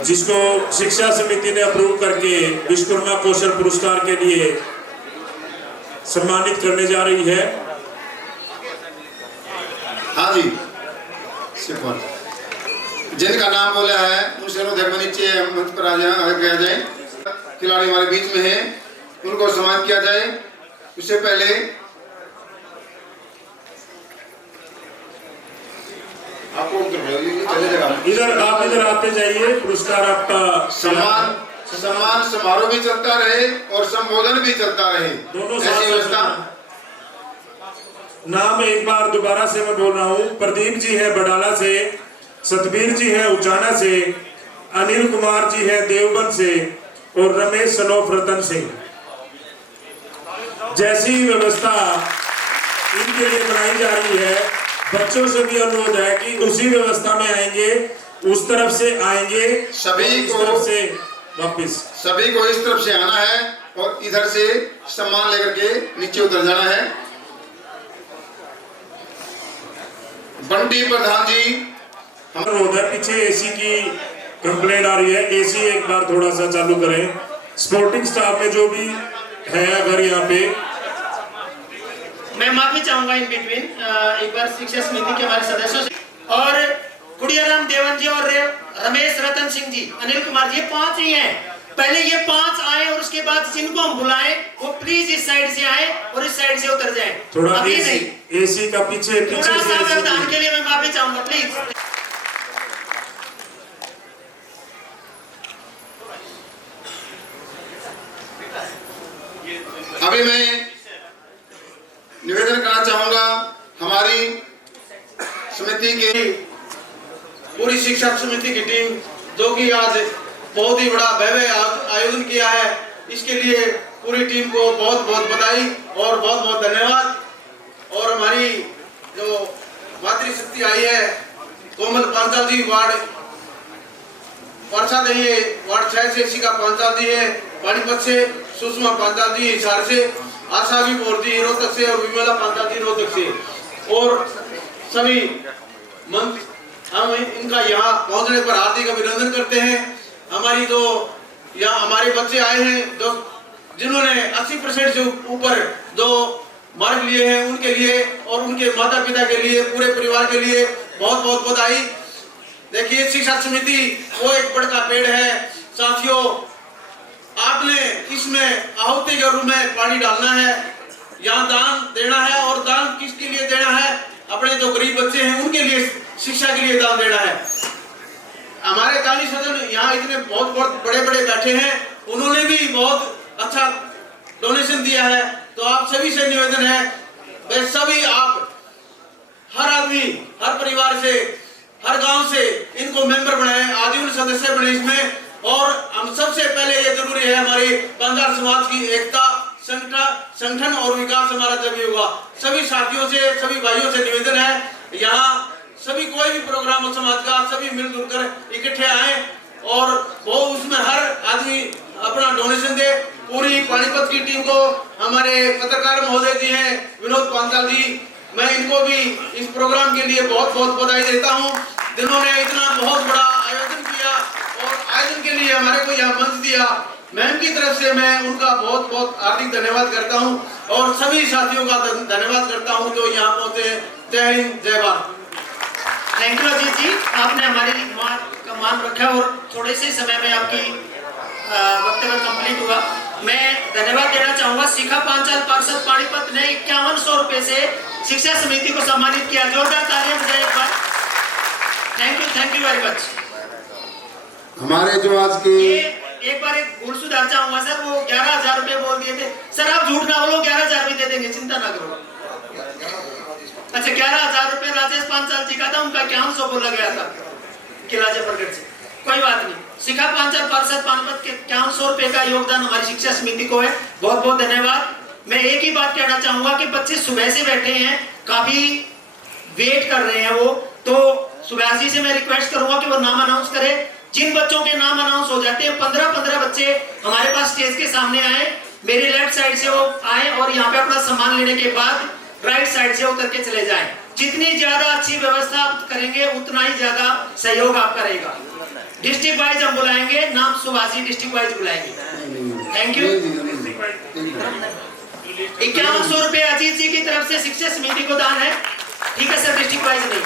जिसको शिक्षा समिति ने अप्रूव करके विश्वकर्मा कौशल पुरस्कार के लिए सम्मानित करने जा रही है। हाँ जी, जिनका नाम बोला है उनसे नीचे मंच पर आ जाए। खिलाड़ी हमारे बीच में है, उनको सम्मानित किया जाए। उससे पहले आपको इधर आप इधर आते जाइए, पुरस्कार आपका। सम्मान समारोह भी चलता रहे और संबोधन भी चलता रहे, दोनों ऐसी व्यवस्था। नाम एक बार दोबारा से मैं बोल रहा हूँ। प्रदीप जी है बडाला से, सतबीर जी है उचाना से, अनिल कुमार जी है देवबंद से और रमेश सनोफ रतन सिंह। जैसी व्यवस्था इनके लिए बनाई जा रही है, बच्चों से भी अनुरोध है कि उसी व्यवस्था में आएंगे, उस तरफ से आएंगे, सभी को से वापिस सभी को इस तरफ से आना है और इधर से सम्मान लेकर के नीचे उतर जाना है। बंटी प्रधान जी, अनुरोध है, पीछे एसी की कंप्लेंट आ रही है, एसी एक बार थोड़ा सा चालू करें। स्पोर्टिंग स्टाफ में जो भी है अगर यहाँ पे, मैं माफी चाहूंगा इन बिटवीन एक बार शिक्षा समिति के हमारे सदस्यों से, और गुड़ियाराम देवन जी और रमेश रतन सिंह जी, अनिल कुमार जी, 5 ही हैं। पहले ये 5 आए और उसके बाद जिनको हम बुलाएं वो प्लीज इस साइड से आए और इस साइड से उतर जाएं। थोड़ा अभी नहीं, एसी का पीछे थोड़ा सा व्यवधान के लिए मैं माफी चाहूंगा प्लीज। अभी मैं निवेदन करना चाहूंगा हमारी समिति के पूरी शिक्षा समिति की टीम जो कि आज बहुत ही बड़ा भव्य आयोजन किया है, इसके लिए पूरी टीम को बहुत बहुत बधाई और बहुत बहुत धन्यवाद। और हमारी जो मातृशक्ति आई है कोमल पांचाल जी वार्ड पार्षद है, ये वार्ड 6 से शिका पांचाल जी है, पानीपत से सुषमा पांचाल जी हिसार से, आशा भी बोर जी रोहतक से और विमला पांचाल जी रोहतक से, और सभी मंच हम इनका यहाँ पहुँचने पर हार्दिक अभिनंदन करते हैं। हमारी जो यहाँ हमारे बच्चे आए हैं जो जिन्होंने 80% से ऊपर जो मार्क लिए हैं, उनके लिए और उनके माता पिता के लिए, पूरे परिवार के लिए बहुत बहुत बधाई। देखिए, शिक्षा समिति वो एक बड़ा पेड़ है साथियों, आपने इसमें आहुति के रूप में पानी डालना है, यहाँ दान देना है, और दान किसके लिए देना है? अपने जो गरीब बच्चे हैं उनके लिए, शिक्षा के लिए दान देना है। हमारे काली सदन यहाँ इतने बहुत बहुत बड़े बड़े बैठे हैं, उन्होंने भी बहुत अच्छा डोनेशन दिया है। तो आप सभी से निवेदन है, भाई सभी आप हर आदमी, हर परिवार से, हर गांव से इनको मेंबर बनाएं, आजीवन सदस्य बने इसमें। और हम सबसे पहले ये जरूरी है, हमारी बंगाल समाज की एकता, संगठन और विकास हमारा जब होगा। सभी साथियों से, सभी भाइयों से निवेदन है, यहाँ सभी कोई भी प्रोग्राम हो समाज का, सभी मिलजुल कर इकट्ठे आए और वो उसमें हर आदमी अपना डोनेशन दे। पूरी पानीपत की टीम को हमारे पत्रकार महोदय जी हैं विनोद पांचाल जी, मैं इनको भी इस प्रोग्राम के लिए बहुत बहुत बधाई देता हूँ, जिन्होंने इतना बहुत बड़ा आयोजन किया और आयोजन के लिए हमारे को यहाँ मंच दिया। मैं उनकी तरफ से मैं उनका बहुत बहुत हार्दिक धन्यवाद करता हूँ और सभी साथियों का धन्यवाद करता हूँ जो यहाँ पहुँचे। जय हिंद, जय भारत। थैंक यू अजीत जी, आपने हमारी का मान रखा और थोड़े से समय में आपकी वक्तव्य कंप्लीट हुआ। मैं धन्यवाद देना चाहूंगा शिखा पांचाल पार्षद पानीपत ने 5100 रुपए से शिक्षा समिति को सम्मानित किया। जोरदार तालियां बजाएं एक बार। Thank you very much. हमारे जो आज के एक बार एक भूल सुधार चाहूंगा सर, वो 11,000 रुपए बोल दिए थे सर, आप झूठ ना बोलो, 11,000 भी दे देंगे, चिंता ना करो। अच्छा, 11,000 रुपए राजेश पांचाल जी का था, उनका 5100 बोला गया था किला जयप्रगढ़ से, कोई बात नहीं। शिखा पांचाल पार्षद पानीपत के 5100 रुपए का योगदान हमारी शिक्षा समिति को है। बहुत बहुत धन्यवाद। मैं एक ही बात कहना चाहूंगा कि बच्चे सुबह से बैठे हैं, काफी वेट कर रहे हैं वो, तो सुभाषी से मैं रिक्वेस्ट करूंगा कि वो नाम अनाउंस करे। जिन बच्चों के नाम अनाउंस हो जाते हैं, 15-15 बच्चे हमारे पास स्टेज के सामने आए, मेरे लेफ्ट साइड से वो आए और यहाँ पे अपना सम्मान लेने के बाद राइट साइड से उतर के चले जाएं। जितनी ज्यादा अच्छी व्यवस्था आप करेंगे उतना ही ज्यादा सहयोग आपका रहेगा। डिस्ट्रिक्ट वाइज हम बुलाएंगे, नाम सुभाषी डिस्ट्रिक्ट वाइज बुलाएंगे। Thank you. 5100 रुपए अजीत जी की तरफ से शिक्षा समिति को दान है। ठीक है सर, डिस्ट्रिक्ट वाइज नहीं।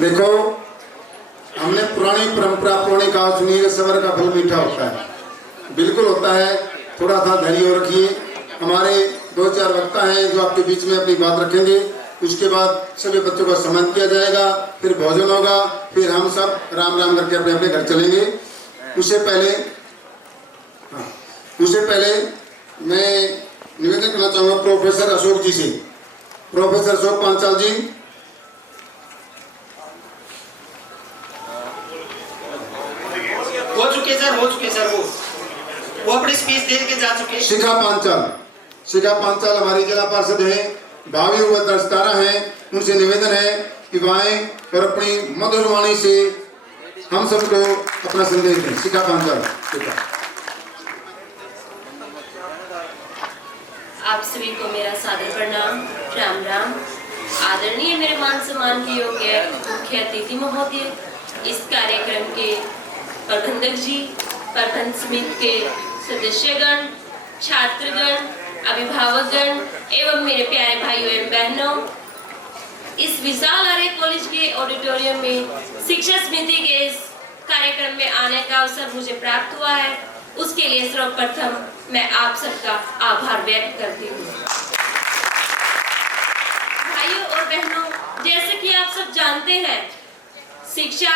देखो, हमने पुरानी परंपरा, पुरानी कहावत सुनी है, सबर का फल मीठा होता है। बिल्कुल होता है, थोड़ा सा धैर्य रखिए। हमारे 2-4 वक्ता हैं जो आपके बीच में अपनी बात रखेंगे। उसके बाद सभी बच्चों का सम्मान किया जाएगा, फिर भोजन होगा, फिर हम सब राम राम करके अपने अपने घर चलेंगे। उससे पहले मैं निवेदन करना चाहूँगा प्रोफेसर अशोक जी से। प्रोफेसर अशोक पांचाल जी, हो चुके सर, वो अपनी स्पीच दे के जा चुके। शिखा पांचाल हमारी जिला पार्षद हैं, भावी दस्तारा हैं। उनसे निवेदन है कि वह आए और अपनी मधुर वाणी से हम सबको अपना संदेश दें। शिखा पांचाल। आप सभी को मेरा सादर प्रणाम, राम राम। आदरणीय मेरे मान सम्मान के योग्य मुख्य अतिथि महोदय, इस कार्यक्रम के प्रबंधक जी, प्रबंध समिति के सदस्यगण, छात्रगण, अभिभावकगण एवं मेरे प्यारे भाइयों एवं बहनों, इस विशाल आर्य कॉलेज के ऑडिटोरियम में शिक्षा समिति के इस कार्यक्रम में आने का अवसर मुझे प्राप्त हुआ है। उसके लिए सर्वप्रथम मैं आप सबका आभार व्यक्त करती हूँ। भाइयों और बहनों, जैसे कि आप सब जानते हैं, शिक्षा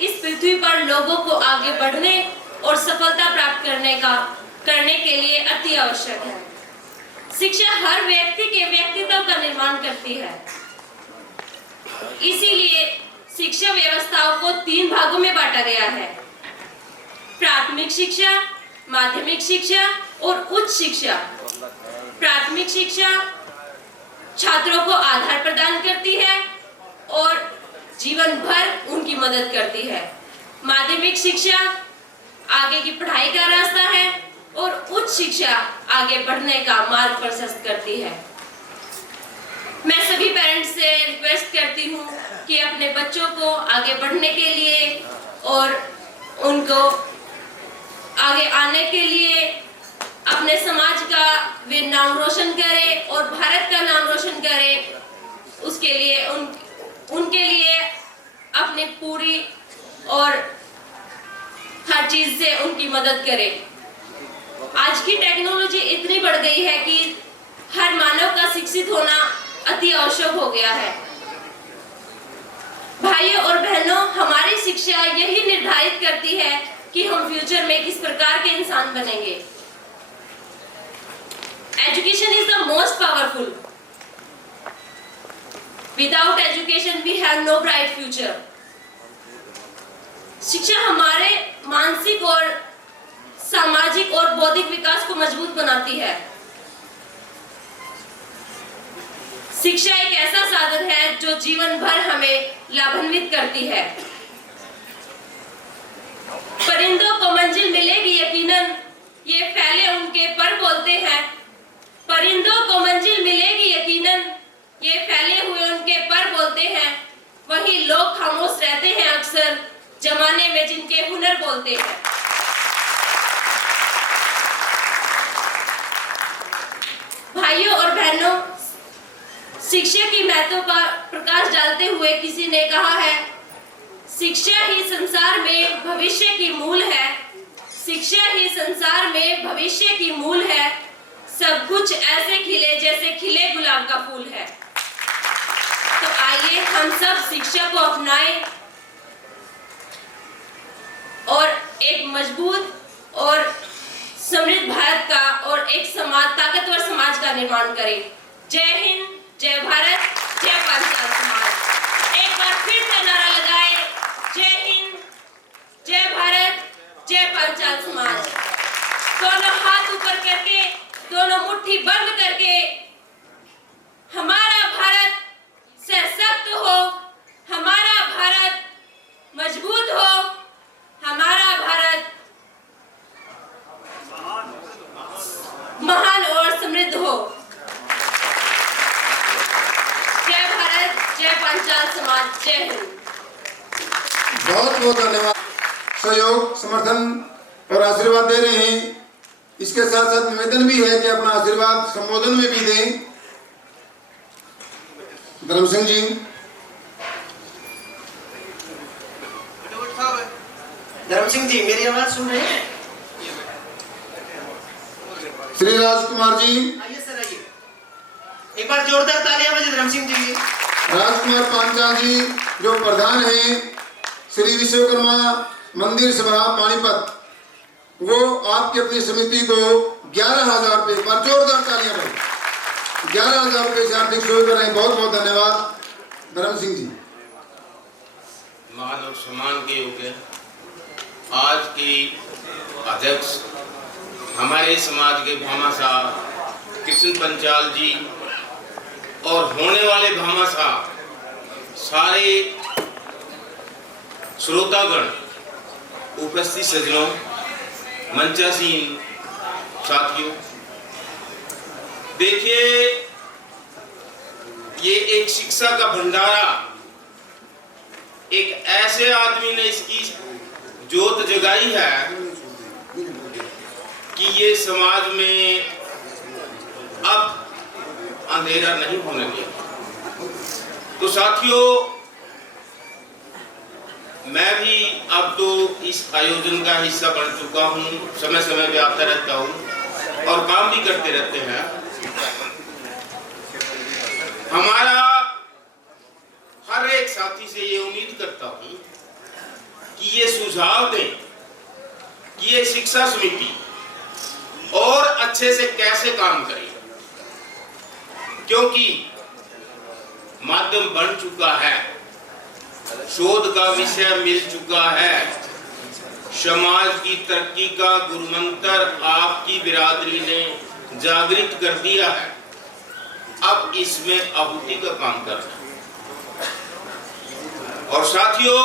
इस पृथ्वी पर लोगों को आगे बढ़ने और सफलता प्राप्त करने के लिए अति आवश्यक है। शिक्षा हर व्यक्ति के व्यक्तित्व का निर्माण करती है। इसीलिए शिक्षा व्यवस्थाओं को 3 भागों में बांटा गया है: प्राथमिक शिक्षा, माध्यमिक शिक्षा और उच्च शिक्षा। प्राथमिक शिक्षा छात्रों को आधार प्रदान करती है और जीवन भर उनकी मदद करती है। माध्यमिक शिक्षा आगे की पढ़ाई का रास्ता है और उच्च शिक्षा आगे बढ़ने का मार्ग प्रशस्त करती है। मैं सभी पेरेंट्स से रिक्वेस्ट करती हूँ कि अपने बच्चों को आगे बढ़ने के लिए और उनको आगे आने के लिए अपने समाज का वे नाम रोशन करें और भारत का नाम रोशन करें। उसके लिए उनके लिए अपनी पूरी और हर चीज से उनकी मदद करें। आज की टेक्नोलॉजी इतनी बढ़ गई है कि हर मानव का शिक्षित होना अति आवश्यक हो गया है। भाइयों और बहनों, हमारी शिक्षा यही निर्धारित करती है कि हम फ्यूचर में किस प्रकार के इंसान बनेंगे। Education is the most powerful. Without education we have no bright future. शिक्षा हमारे मानसिक और सामाजिक और बौद्धिक विकास को मजबूत बनाती है। शिक्षा एक ऐसा साधन है जो जीवन भर हमें लाभान्वित करती है। परिंदों को मंजिल मिलेगी यकीनन, ये फैले उनके पर बोलते हैं। परिंदों को मंजिल मिलेगी यकीनन, ये फैले हुए उनके पर बोलते हैं। वही लोग खामोश रहते हैं अक्सर, जमाने में जिनके हुनर बोलते हैं। भाइयों और बहनों, शिक्षा की महत्व पर प्रकाश डालते हुए किसी ने कहा है, शिक्षा ही संसार में भविष्य की मूल है। शिक्षा ही संसार में भविष्य की मूल है। सब कुछ ऐसे खिले जैसे खिले गुलाब का फूल है। तो आइए हम सब शिक्षा को अपनाएं और एक मजबूत और समृद्ध भारत का और एक ताकतवर समाज का निर्माण करें। जय हिंद, जय भारत, जय पांचाल समाज। एक बार फिर से नारा लगाए, जय हिंद, जय भारत, जय पांचाल समाज। दोनों हाथ ऊपर करके, दोनों मुट्ठी बंद करके, हमारा भारत सशक्त हो, हमारा भारत मजबूत हो, हमारा भारत महान और समृद्ध हो। जय भारत, जय पांचाल समाज, जय हिंद। बहुत बहुत धन्यवाद। सहयोग, समर्थन और आशीर्वाद दे रहे हैं। इसके साथ साथ निवेदन भी है कि अपना आशीर्वाद संबोधन में भी दें। धर्म सिंह जी। धर्म सिंह जी, मेरी आवाज सुन रहे हैं? श्री राजकुमार जी। आइए सर, आइए। एक बार जोरदार तालियां बजाएं धर्म सिंह जी। राजकुमार पांचाल जी जो प्रधान हैं श्री विश्वकर्मा मंदिर सभा पानीपत, वो आपकी अपनी समिति को 11,000 रुपये, एक बार जोरदार तालियां बजाएं, 11,000 रुपये से आर्थिक सहयोग कर रहे हैं। बहुत बहुत धन्यवाद धर्म सिंह जी। मान और सम्मान के योग्य आज की अध्यक्ष हमारे समाज के भामाशाह कृष्ण पंचाल जी और होने वाले भामाशाह सारे श्रोतागण, उपस्थित सज्जनों, मंचासीन साथियों, देखिए ये एक शिक्षा का भंडारा, एक ऐसे आदमी ने इसकी जोत जगाई है कि ये समाज में अब अंधेरा नहीं होने दिया। तो साथियों, मैं भी अब तो इस आयोजन का हिस्सा बन चुका हूँ, समय समय पे आता रहता हूँ और काम भी करते रहते हैं। हमारा हर एक साथी से ये उम्मीद करता हूँ कि ये सुझाव दें कि ये शिक्षा समिति और अच्छे से कैसे काम करे, क्योंकि माध्यम बन चुका है, शोध का विषय मिल चुका है, समाज की तरक्की का गुरुमंत्र आपकी बिरादरी ने जागृत कर दिया है। अब इसमें आहुति का काम करना है। और साथियों,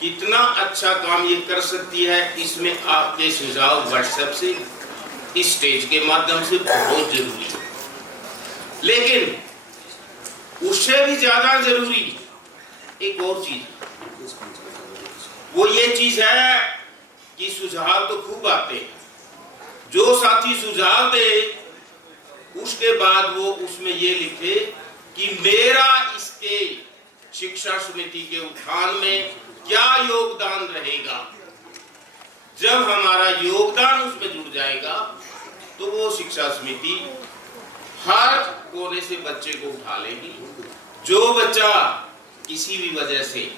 कितना अच्छा काम ये कर सकती है, इसमें आपके सुझाव व्हाट्सएप से, इस स्टेज के माध्यम से बहुत जरूरी है। लेकिन उससे भी ज्यादा जरूरी एक और चीज, वो ये चीज है कि सुझाव तो खूब आते हैं, जो साथी सुझाव दे उसके बाद वो उसमें ये लिखे कि मेरा इसके शिक्षा समिति के उत्थान में क्या योगदान रहेगा। जब हमारा योगदान उसमें जुड़ जाएगा तो वो शिक्षा समिति हर कोने से बच्चे को उठा लेगी। जो बच्चा किसी भी वजह से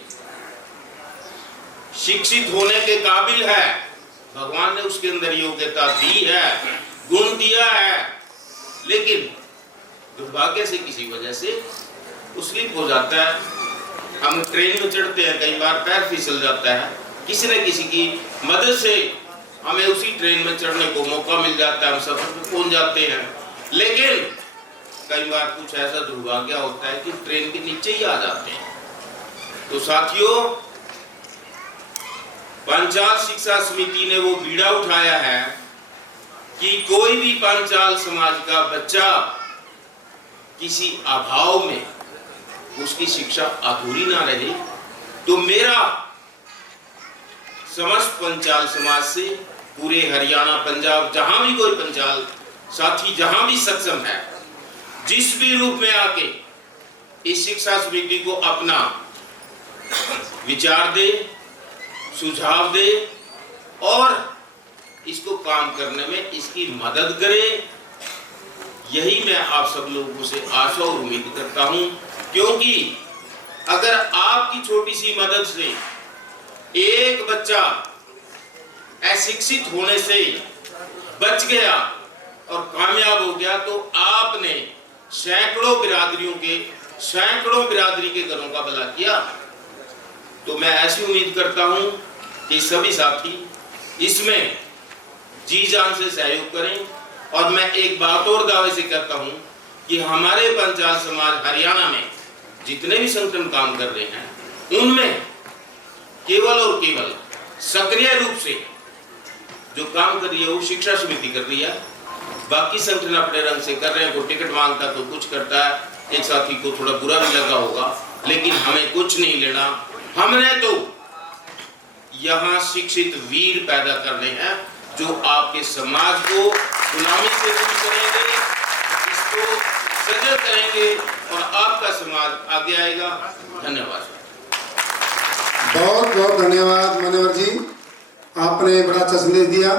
शिक्षित होने के काबिल है, भगवान ने उसके अंदर योग्यता दी है, गुण दिया है, लेकिन दुर्भाग्य से किसी वजह से वो स्लिप हो जाता है। हम ट्रेन में चढ़ते हैं, कई बार पैर फिसल जाता है, किसी न किसी की मदद से हमें उसी ट्रेन में चढ़ने को मौका मिल जाता है, हम सफर में पहुंच जाते हैं। लेकिन कई बार कुछ ऐसा दुर्भाग्य होता है कि ट्रेन के नीचे ही आ जाते हैं। तो साथियों, पांचाल शिक्षा समिति ने वो बीड़ा उठाया है कि कोई भी पांचाल समाज का बच्चा किसी अभाव में उसकी शिक्षा अधूरी ना रहे। तो मेरा समस्त पंचाल समाज से, पूरे हरियाणा, पंजाब, जहां भी कोई पंचाल साथी जहां भी सक्षम है, जिस भी रूप में आके इस शिक्षा समिति को अपना विचार दे, सुझाव दे और इसको काम करने में इसकी मदद करे, यही मैं आप सब लोगों से आशा और उम्मीद करता हूं, क्योंकि अगर आपकी छोटी सी मदद से एक बच्चा अशिक्षित होने से बच गया और कामयाब हो गया, तो आपने सैकड़ों बिरादरी के घरों का भला किया। तो मैं ऐसी उम्मीद करता हूं कि सभी साथी इसमें जी जान से सहयोग करें। और मैं एक बात और दावे से कहता हूं कि हमारे पंचाल समाज हरियाणा में जितने भी संगठन काम कर रहे हैं, उनमें केवल और केवल सक्रिय रूप से जो काम कर रही है वो शिक्षा समिति कर रही है। बाकी संगठन अपने रंग से कर रहे हैं, कोई टिकट मांगता तो कुछ करता है, एक साथी को थोड़ा बुरा भी लगा होगा, लेकिन हमें कुछ नहीं लेना। हमने तो यहाँ शिक्षित वीर पैदा करने हैं जो आपके समाज को गुलामी से दूर करेंगे, इसको सजग करेंगे और आपका समाज आगे आएगा। धन्यवाद। बहुत बहुत धन्यवाद मान्यवर जी, आपने बड़ा अच्छा संदेश दिया।